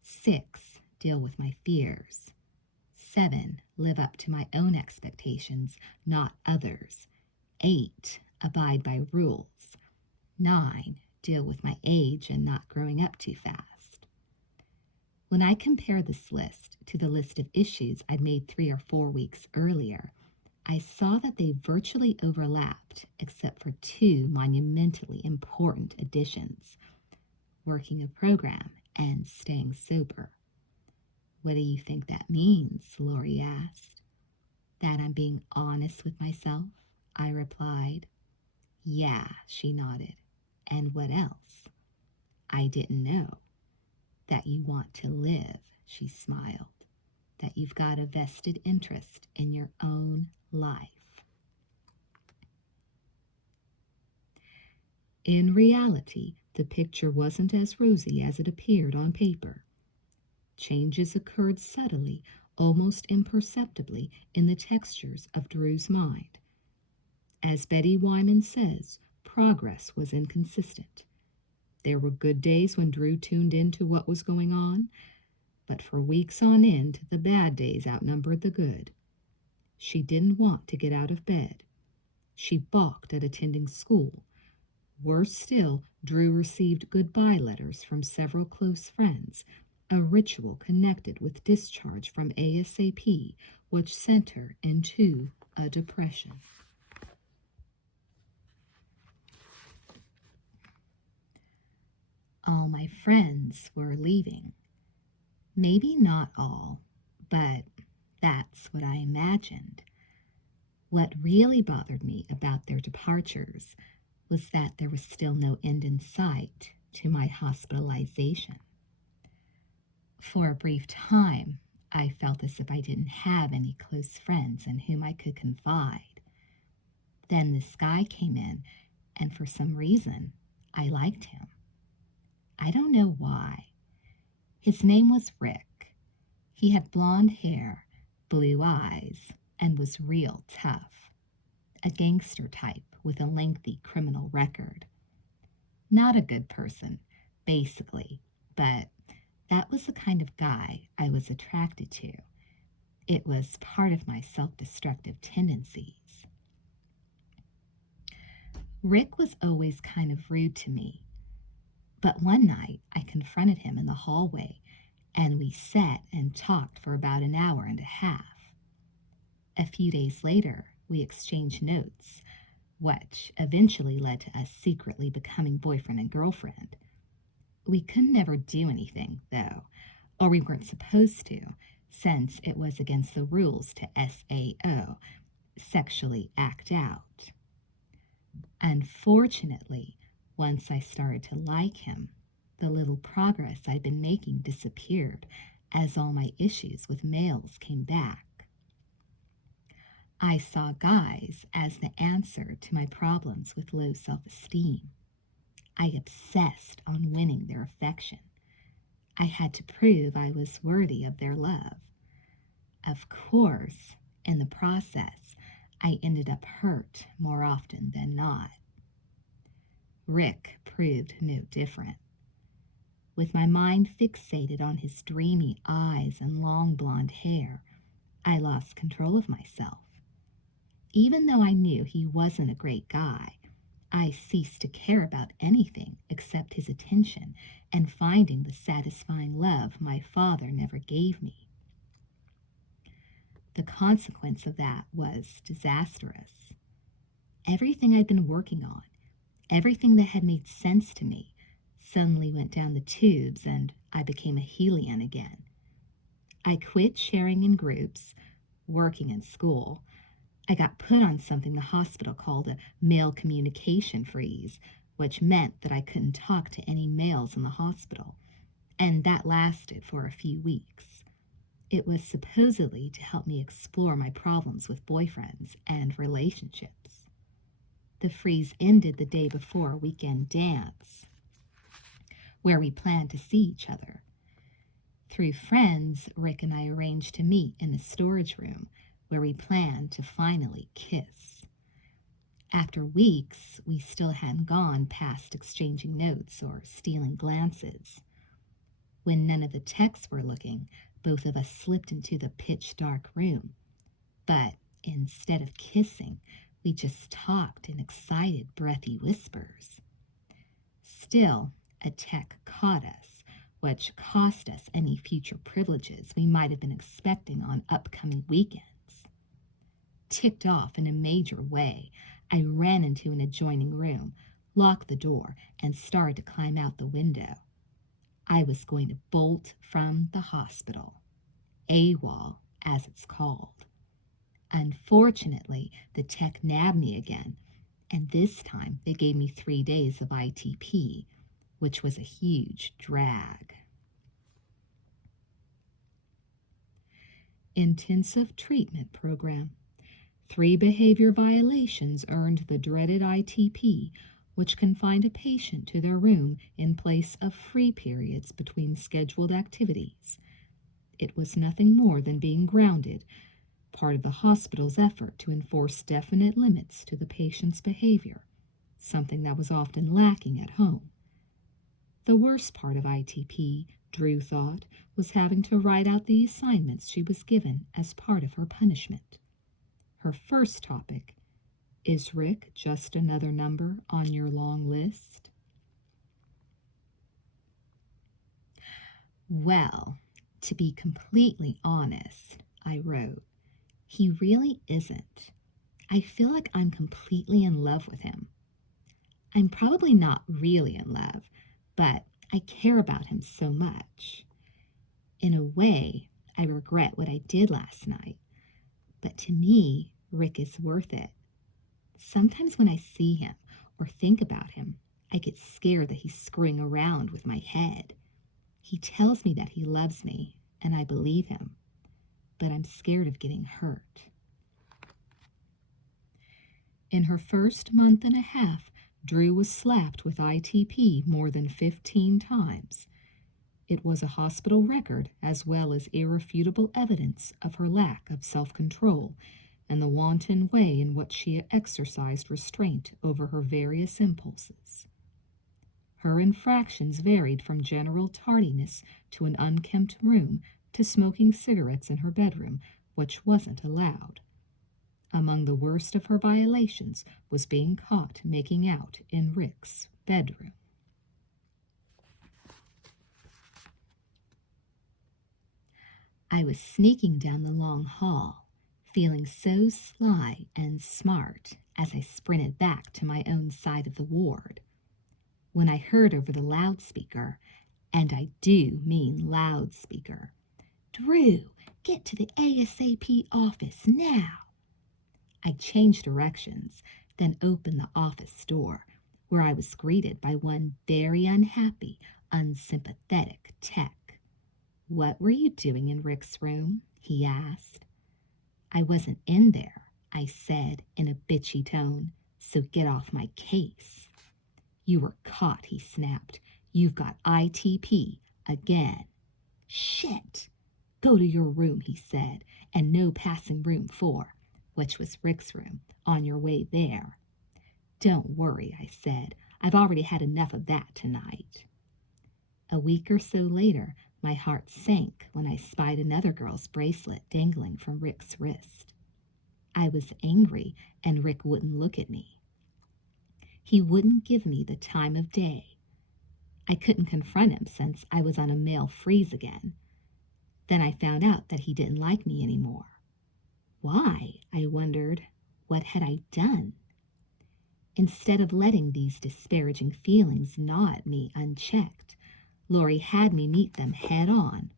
6, deal with my fears. 7, live up to my own expectations, not others. 8, abide by rules. 9, deal with my age and not growing up too fast. When I compare this list to the list of issues I'd made 3 or 4 weeks earlier, I saw that they virtually overlapped, except for 2 monumentally important additions: working a program and staying sober. What do you think that means? Lori asked. That I'm being honest with myself, I replied. Yeah, she nodded. And what else? I didn't know. That you want to live, she smiled. That you've got a vested interest in your own life. In reality, the picture wasn't as rosy as it appeared on paper. Changes occurred subtly, almost imperceptibly, in the textures of Drew's mind. As Betty Wyman says, progress was inconsistent. There were good days when Drew tuned into what was going on, but for weeks on end, the bad days outnumbered the good. She didn't want to get out of bed. She balked at attending school. Worse still, Drew received goodbye letters from several close friends, a ritual connected with discharge from ASAP, which sent her into a depression. All my friends were leaving. Maybe not all, but that's what I imagined. What really bothered me about their departures was that there was still no end in sight to my hospitalization. For a brief time, I felt as if I didn't have any close friends in whom I could confide. Then this guy came in, and for some reason, I liked him. I don't know why. His name was Rick. He had blonde hair, blue eyes, and was real tough. A gangster type with a lengthy criminal record. Not a good person, basically, but that was the kind of guy I was attracted to. It was part of my self-destructive tendencies. Rick was always kind of rude to me, but one night I confronted him in the hallway and we sat and talked for about an hour and a half. A few days later, we exchanged notes, which eventually led to us secretly becoming boyfriend and girlfriend. We could never do anything, though, or we weren't supposed to, since it was against the rules to SAO, sexually act out. Unfortunately, once I started to like him, the little progress I'd been making disappeared as all my issues with males came back. I saw guys as the answer to my problems with low self-esteem. I obsessed on winning their affection. I had to prove I was worthy of their love. Of course, in the process, I ended up hurt more often than not. Rick proved no different. With my mind fixated on his dreamy eyes and long blonde hair, I lost control of myself. Even though I knew he wasn't a great guy, I ceased to care about anything except his attention and finding the satisfying love my father never gave me. The consequence of that was disastrous. Everything I'd been working on, everything that had made sense to me, suddenly went down the tubes and I became a hellion again. I quit sharing in groups, working in school. I got put on something the hospital called a male communication freeze, which meant that I couldn't talk to any males in the hospital, and that lasted for a few weeks. It was supposedly to help me explore my problems with boyfriends and relationships. The freeze ended the day before a weekend dance, where we planned to see each other. Through friends, Rick and I arranged to meet in the storage room, where we planned to finally kiss. After weeks, we still hadn't gone past exchanging notes or stealing glances. When none of the texts were looking, both of us slipped into the pitch-dark room. But instead of kissing, we just talked in excited, breathy whispers. Still, a tech caught us, which cost us any future privileges we might have been expecting on upcoming weekends. Ticked off in a major way, I ran into an adjoining room, locked the door, and started to climb out the window. I was going to bolt from the hospital, AWOL, as it's called. Unfortunately, the tech nabbed me again, and this time they gave me 3 days of ITP, which was a huge drag. Intensive Treatment Program. 3 behavior violations earned the dreaded ITP, which confined a patient to their room in place of free periods between scheduled activities. It was nothing more than being grounded, part of the hospital's effort to enforce definite limits to the patient's behavior, something that was often lacking at home. The worst part of ITP, Drew thought, was having to write out the assignments she was given as part of her punishment. Her first topic, is Rick just another number on your long list? Well, to be completely honest, I wrote, he really isn't. I feel like I'm completely in love with him. I'm probably not really in love, but I care about him so much. In a way, I regret what I did last night, but to me, Rick is worth it. Sometimes when I see him or think about him, I get scared that he's screwing around with my head. He tells me that he loves me, and I believe him, but I'm scared of getting hurt. In her first month and a half, Drew was slapped with ITP more than 15 times. It was a hospital record as well as irrefutable evidence of her lack of self-control and the wanton way in which she exercised restraint over her various impulses. Her infractions varied from general tardiness to an unkempt room to smoking cigarettes in her bedroom, which wasn't allowed. Among the worst of her violations was being caught making out in Rick's bedroom. I was sneaking down the long hall, feeling so sly and smart as I sprinted back to my own side of the ward, when I heard over the loudspeaker, and I do mean loudspeaker, "Drew, get to the ASAP office now." I changed directions, then opened the office door, where I was greeted by one very unhappy, unsympathetic tech. "What were you doing in Rick's room?" he asked. "I wasn't in there," I said in a bitchy tone, "so get off my case." "You were caught," he snapped. "You've got ITP again." "Shit!" "Go to your room," he said, "and no passing room 4, which was Rick's room, on your way there." "Don't worry," I said. "I've already had enough of that tonight." A week or so later, my heart sank when I spied another girl's bracelet dangling from Rick's wrist. I was angry, and Rick wouldn't look at me. He wouldn't give me the time of day. I couldn't confront him since I was on a male freeze again. Then I found out that he didn't like me anymore. Why? I wondered. What had I done? Instead of letting these disparaging feelings gnaw at me unchecked, Lori had me meet them head on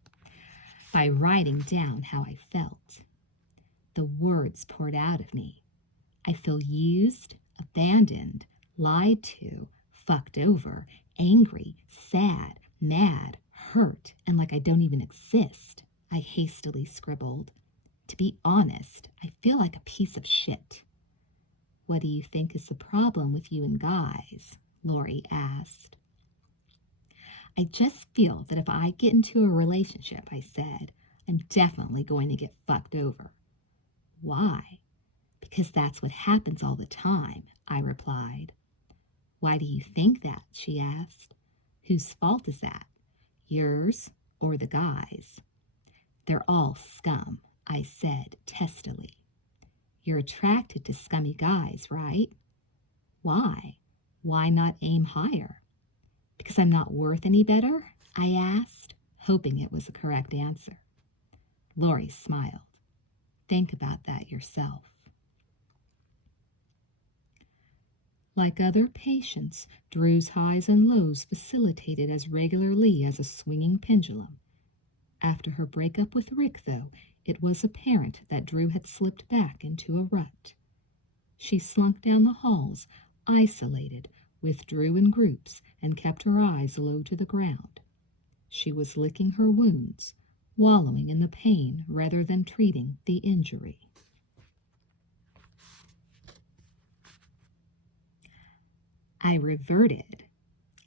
by writing down how I felt. The words poured out of me. I feel used, abandoned, lied to, fucked over, angry, sad, mad, hurt, and like I don't even exist, I hastily scribbled. To be honest, I feel like a piece of shit. "What do you think is the problem with you and guys?" Lori asked. "I just feel that if I get into a relationship," I said, "I'm definitely going to get fucked over." "Why?" "Because that's what happens all the time," I replied. "Why do you think that?" she asked. "Whose fault is that? Yours or the guy's?" "They're all scum," I said testily. "You're attracted to scummy guys, right?" "Why? Why not aim higher?" "Because I'm not worth any better?" I asked, hoping it was a correct answer. Lori smiled. "Think about that yourself." Like other patients, Drew's highs and lows facilitated as regularly as a swinging pendulum. After her breakup with Rick, though, it was apparent that Drew had slipped back into a rut. She slunk down the halls, isolated, withdrew in groups, and kept her eyes low to the ground. She was licking her wounds, wallowing in the pain rather than treating the injury. I reverted.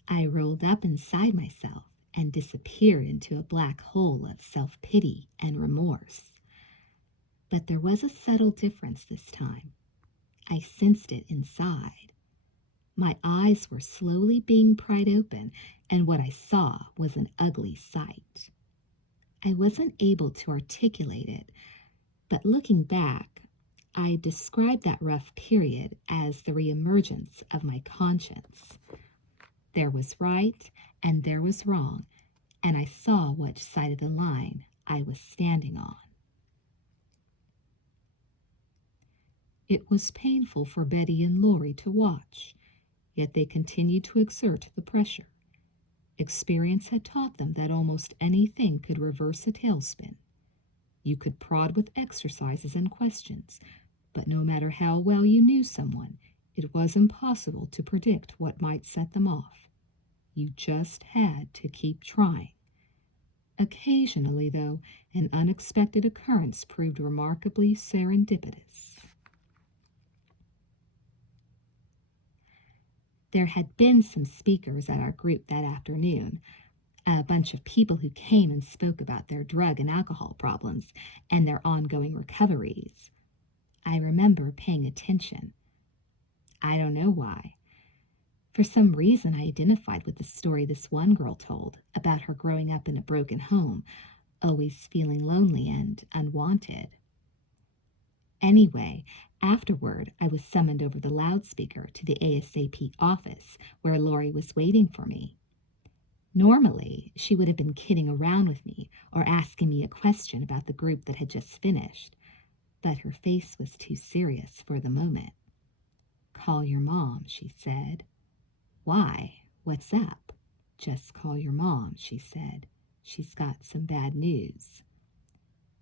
I rolled up inside myself and disappeared into a black hole of self-pity and remorse. But there was a subtle difference this time. I sensed it inside. My eyes were slowly being pried open, and what I saw was an ugly sight. I wasn't able to articulate it, but looking back, I described that rough period as the reemergence of my conscience. There was right and there was wrong, and I saw which side of the line I was standing on. It was painful for Betty and Lori to watch, yet they continued to exert the pressure. Experience had taught them that almost anything could reverse a tailspin. You could prod with exercises and questions, but no matter how well you knew someone, it was impossible to predict what might set them off. You just had to keep trying. Occasionally, though, an unexpected occurrence proved remarkably serendipitous. There had been some speakers at our group that afternoon, a bunch of people who came and spoke about their drug and alcohol problems and their ongoing recoveries. I remember paying attention. I don't know why. For some reason, I identified with the story this one girl told about her growing up in a broken home, always feeling lonely and unwanted. Anyway, afterward, I was summoned over the loudspeaker to the ASAP office where Lori was waiting for me. Normally, she would have been kidding around with me or asking me a question about the group that had just finished, but her face was too serious for the moment. "Call your mom," she said. "Why? What's up?" "Just call your mom," she said. "She's got some bad news."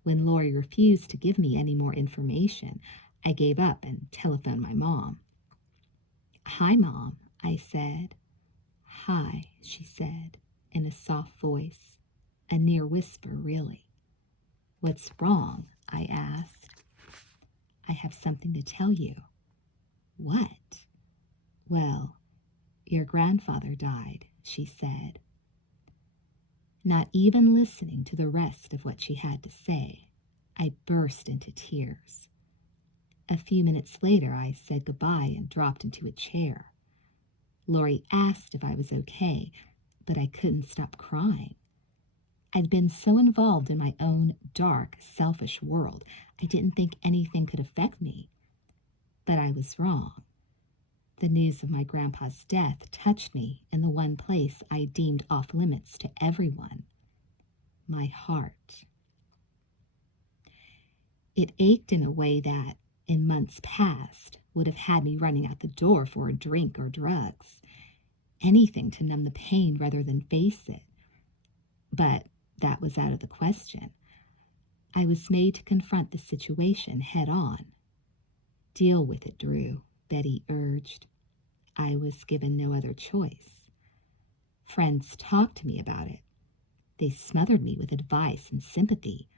When Lori refused to give me any more information, I gave up and telephoned my mom. "Hi, Mom," I said. "Hi," she said, in a soft voice, a near whisper, really. "What's wrong?" I asked. "I have something to tell you." "What?" "Well, your grandfather died," she said. Not even listening to the rest of what she had to say, I burst into tears. A few minutes later, I said goodbye and dropped into a chair. Lori asked if I was okay, but I couldn't stop crying. I'd been so involved in my own dark, selfish world, I didn't think anything could affect me. But I was wrong. The news of my grandpa's death touched me in the one place I deemed off limits to everyone: my heart. It ached in a way that, in months past, would have had me running out the door for a drink or drugs. Anything to numb the pain rather than face it. But that was out of the question. I was made to confront the situation head on. "Deal with it, Drew," Betty urged. I was given no other choice. Friends talked to me about it. They smothered me with advice and sympathy.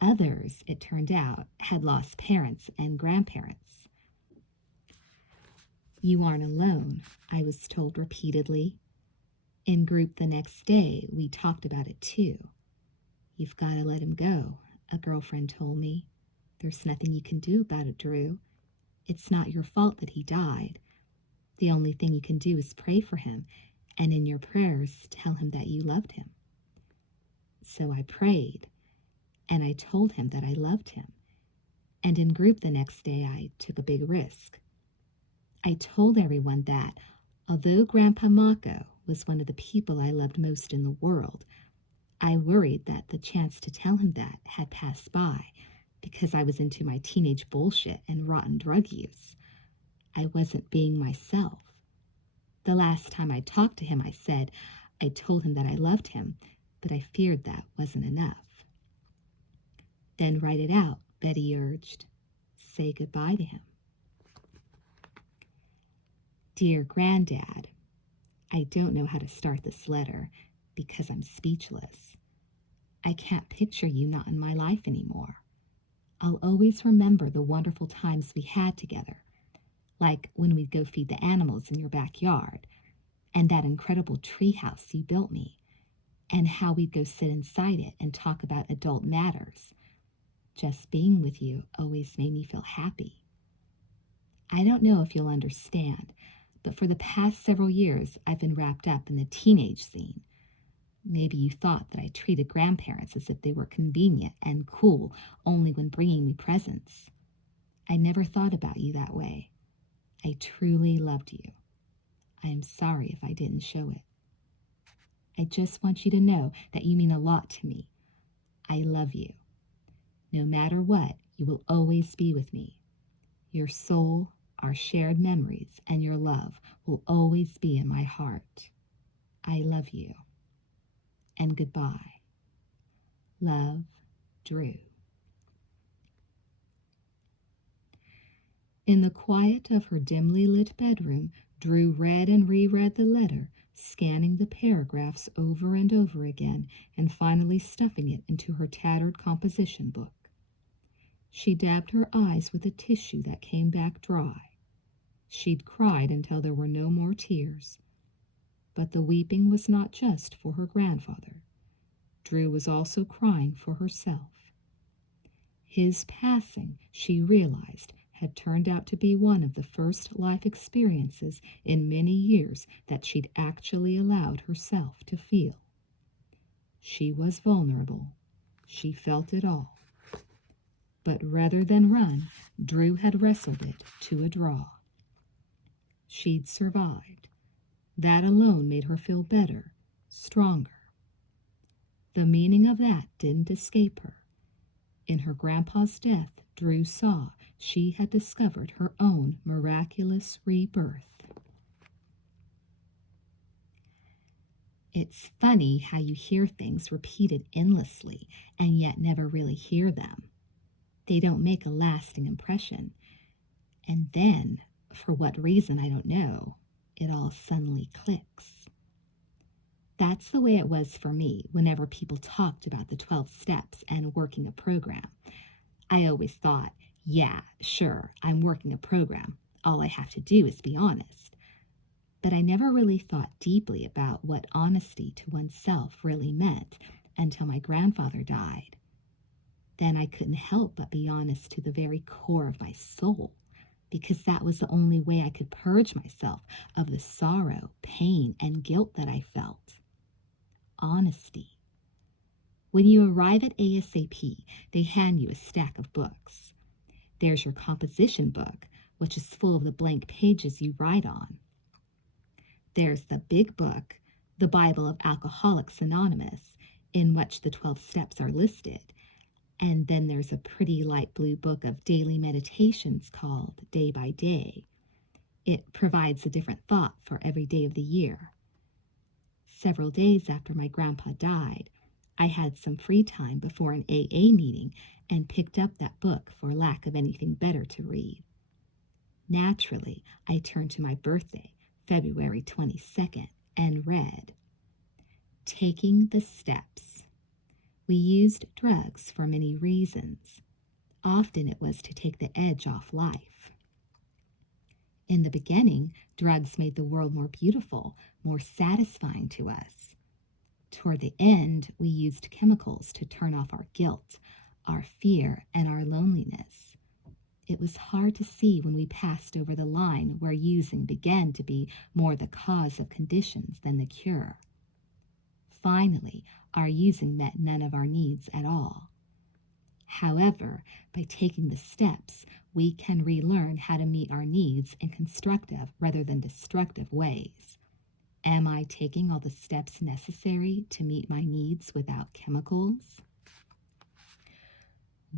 Others, it turned out, had lost parents and grandparents. "You aren't alone," I was told repeatedly. In group the next day, we talked about it too. "You've got to let him go," a girlfriend told me. "There's nothing you can do about it, Drew. It's not your fault that he died. The only thing you can do is pray for him, and in your prayers, tell him that you loved him." So I prayed, and I told him that I loved him. And in group the next day, I took a big risk. I told everyone that, although Grandpa Mako was one of the people I loved most in the world, I worried that the chance to tell him that had passed by because I was into my teenage bullshit and rotten drug use. I wasn't being myself. The last time I talked to him, I said I told him that I loved him, but I feared that wasn't enough. "Then write it out," Betty urged. "Say goodbye to him." Dear Granddad, I don't know how to start this letter because I'm speechless. I can't picture you not in my life anymore. I'll always remember the wonderful times we had together, like when we'd go feed the animals in your backyard, and that incredible treehouse you built me, and how we'd go sit inside it and talk about adult matters. Just being with you always made me feel happy. I don't know if you'll understand, but for the past several years, I've been wrapped up in the teenage scene. Maybe you thought that I treated grandparents as if they were convenient and cool only when bringing me presents. I never thought about you that way. I truly loved you. I am sorry if I didn't show it. I just want you to know that you mean a lot to me. I love you. No matter what, you will always be with me. Your soul, our shared memories, and your love will always be in my heart. I love you. And goodbye. Love, Drew. In the quiet of her dimly lit bedroom, Drew read and reread the letter, scanning the paragraphs over and over again, and finally stuffing it into her tattered composition book. She dabbed her eyes with a tissue that came back dry. She'd cried until there were no more tears. But the weeping was not just for her grandfather. Drew was also crying for herself. His passing, she realized, had turned out to be one of the first life experiences in many years that she'd actually allowed herself to feel. She was vulnerable. She felt it all. But rather than run, Drew had wrestled it to a draw. She'd survived. That alone made her feel better, stronger. The meaning of that didn't escape her. In her grandpa's death, Drew saw she had discovered her own miraculous rebirth. It's funny how you hear things repeated endlessly and yet never really hear them. They don't make a lasting impression. And then, for what reason I don't know, it all suddenly clicks. That's the way it was for me whenever people talked about the 12 steps and working a program. I always thought, yeah, sure, I'm working a program. All I have to do is be honest. But I never really thought deeply about what honesty to oneself really meant until my grandfather died. Then I couldn't help but be honest to the very core of my soul, because that was the only way I could purge myself of the sorrow, pain, and guilt that I felt. Honesty. When you arrive at ASAP, they hand you a stack of books. There's your composition book, which is full of the blank pages you write on. There's the big book, the Bible of Alcoholics Anonymous, in which the 12 steps are listed. And then there's a pretty light blue book of daily meditations called Day by Day. It provides a different thought for every day of the year. Several days after my grandpa died, I had some free time before an AA meeting and picked up that book for lack of anything better to read. Naturally, I turned to my birthday, February 22nd, and read, Taking the Steps. We used drugs for many reasons. Often it was to take the edge off life. In the beginning, drugs made the world more beautiful, more satisfying to us. Toward the end, we used chemicals to turn off our guilt, our fear, and our loneliness. It was hard to see when we passed over the line where using began to be more the cause of conditions than the cure. Finally, our using met none of our needs at all. However, by taking the steps, we can relearn how to meet our needs in constructive rather than destructive ways. Am I taking all the steps necessary to meet my needs without chemicals?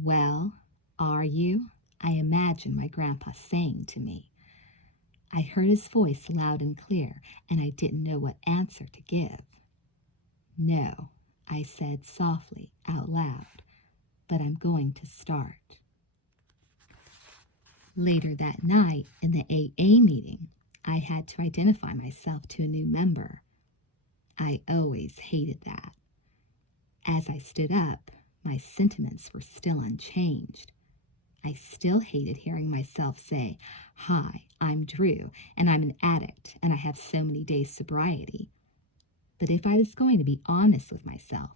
Well, are you? I imagine my grandpa saying to me. I heard his voice loud and clear, and I didn't know what answer to give. No, I said softly, out loud, but I'm going to start. Later that night, in the AA meeting, I had to identify myself to a new member. I always hated that. As I stood up, my sentiments were still unchanged. I still hated hearing myself say, Hi, I'm Drew, and I'm an addict, and I have so many days sobriety. But if I was going to be honest with myself,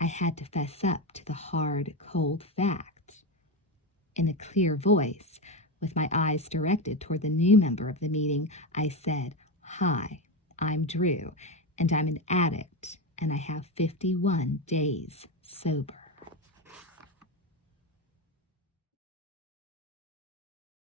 I had to fess up to the hard, cold fact. In a clear voice, with my eyes directed toward the new member of the meeting, I said, Hi, I'm Drew, and I'm an addict, and I have 51 days sober.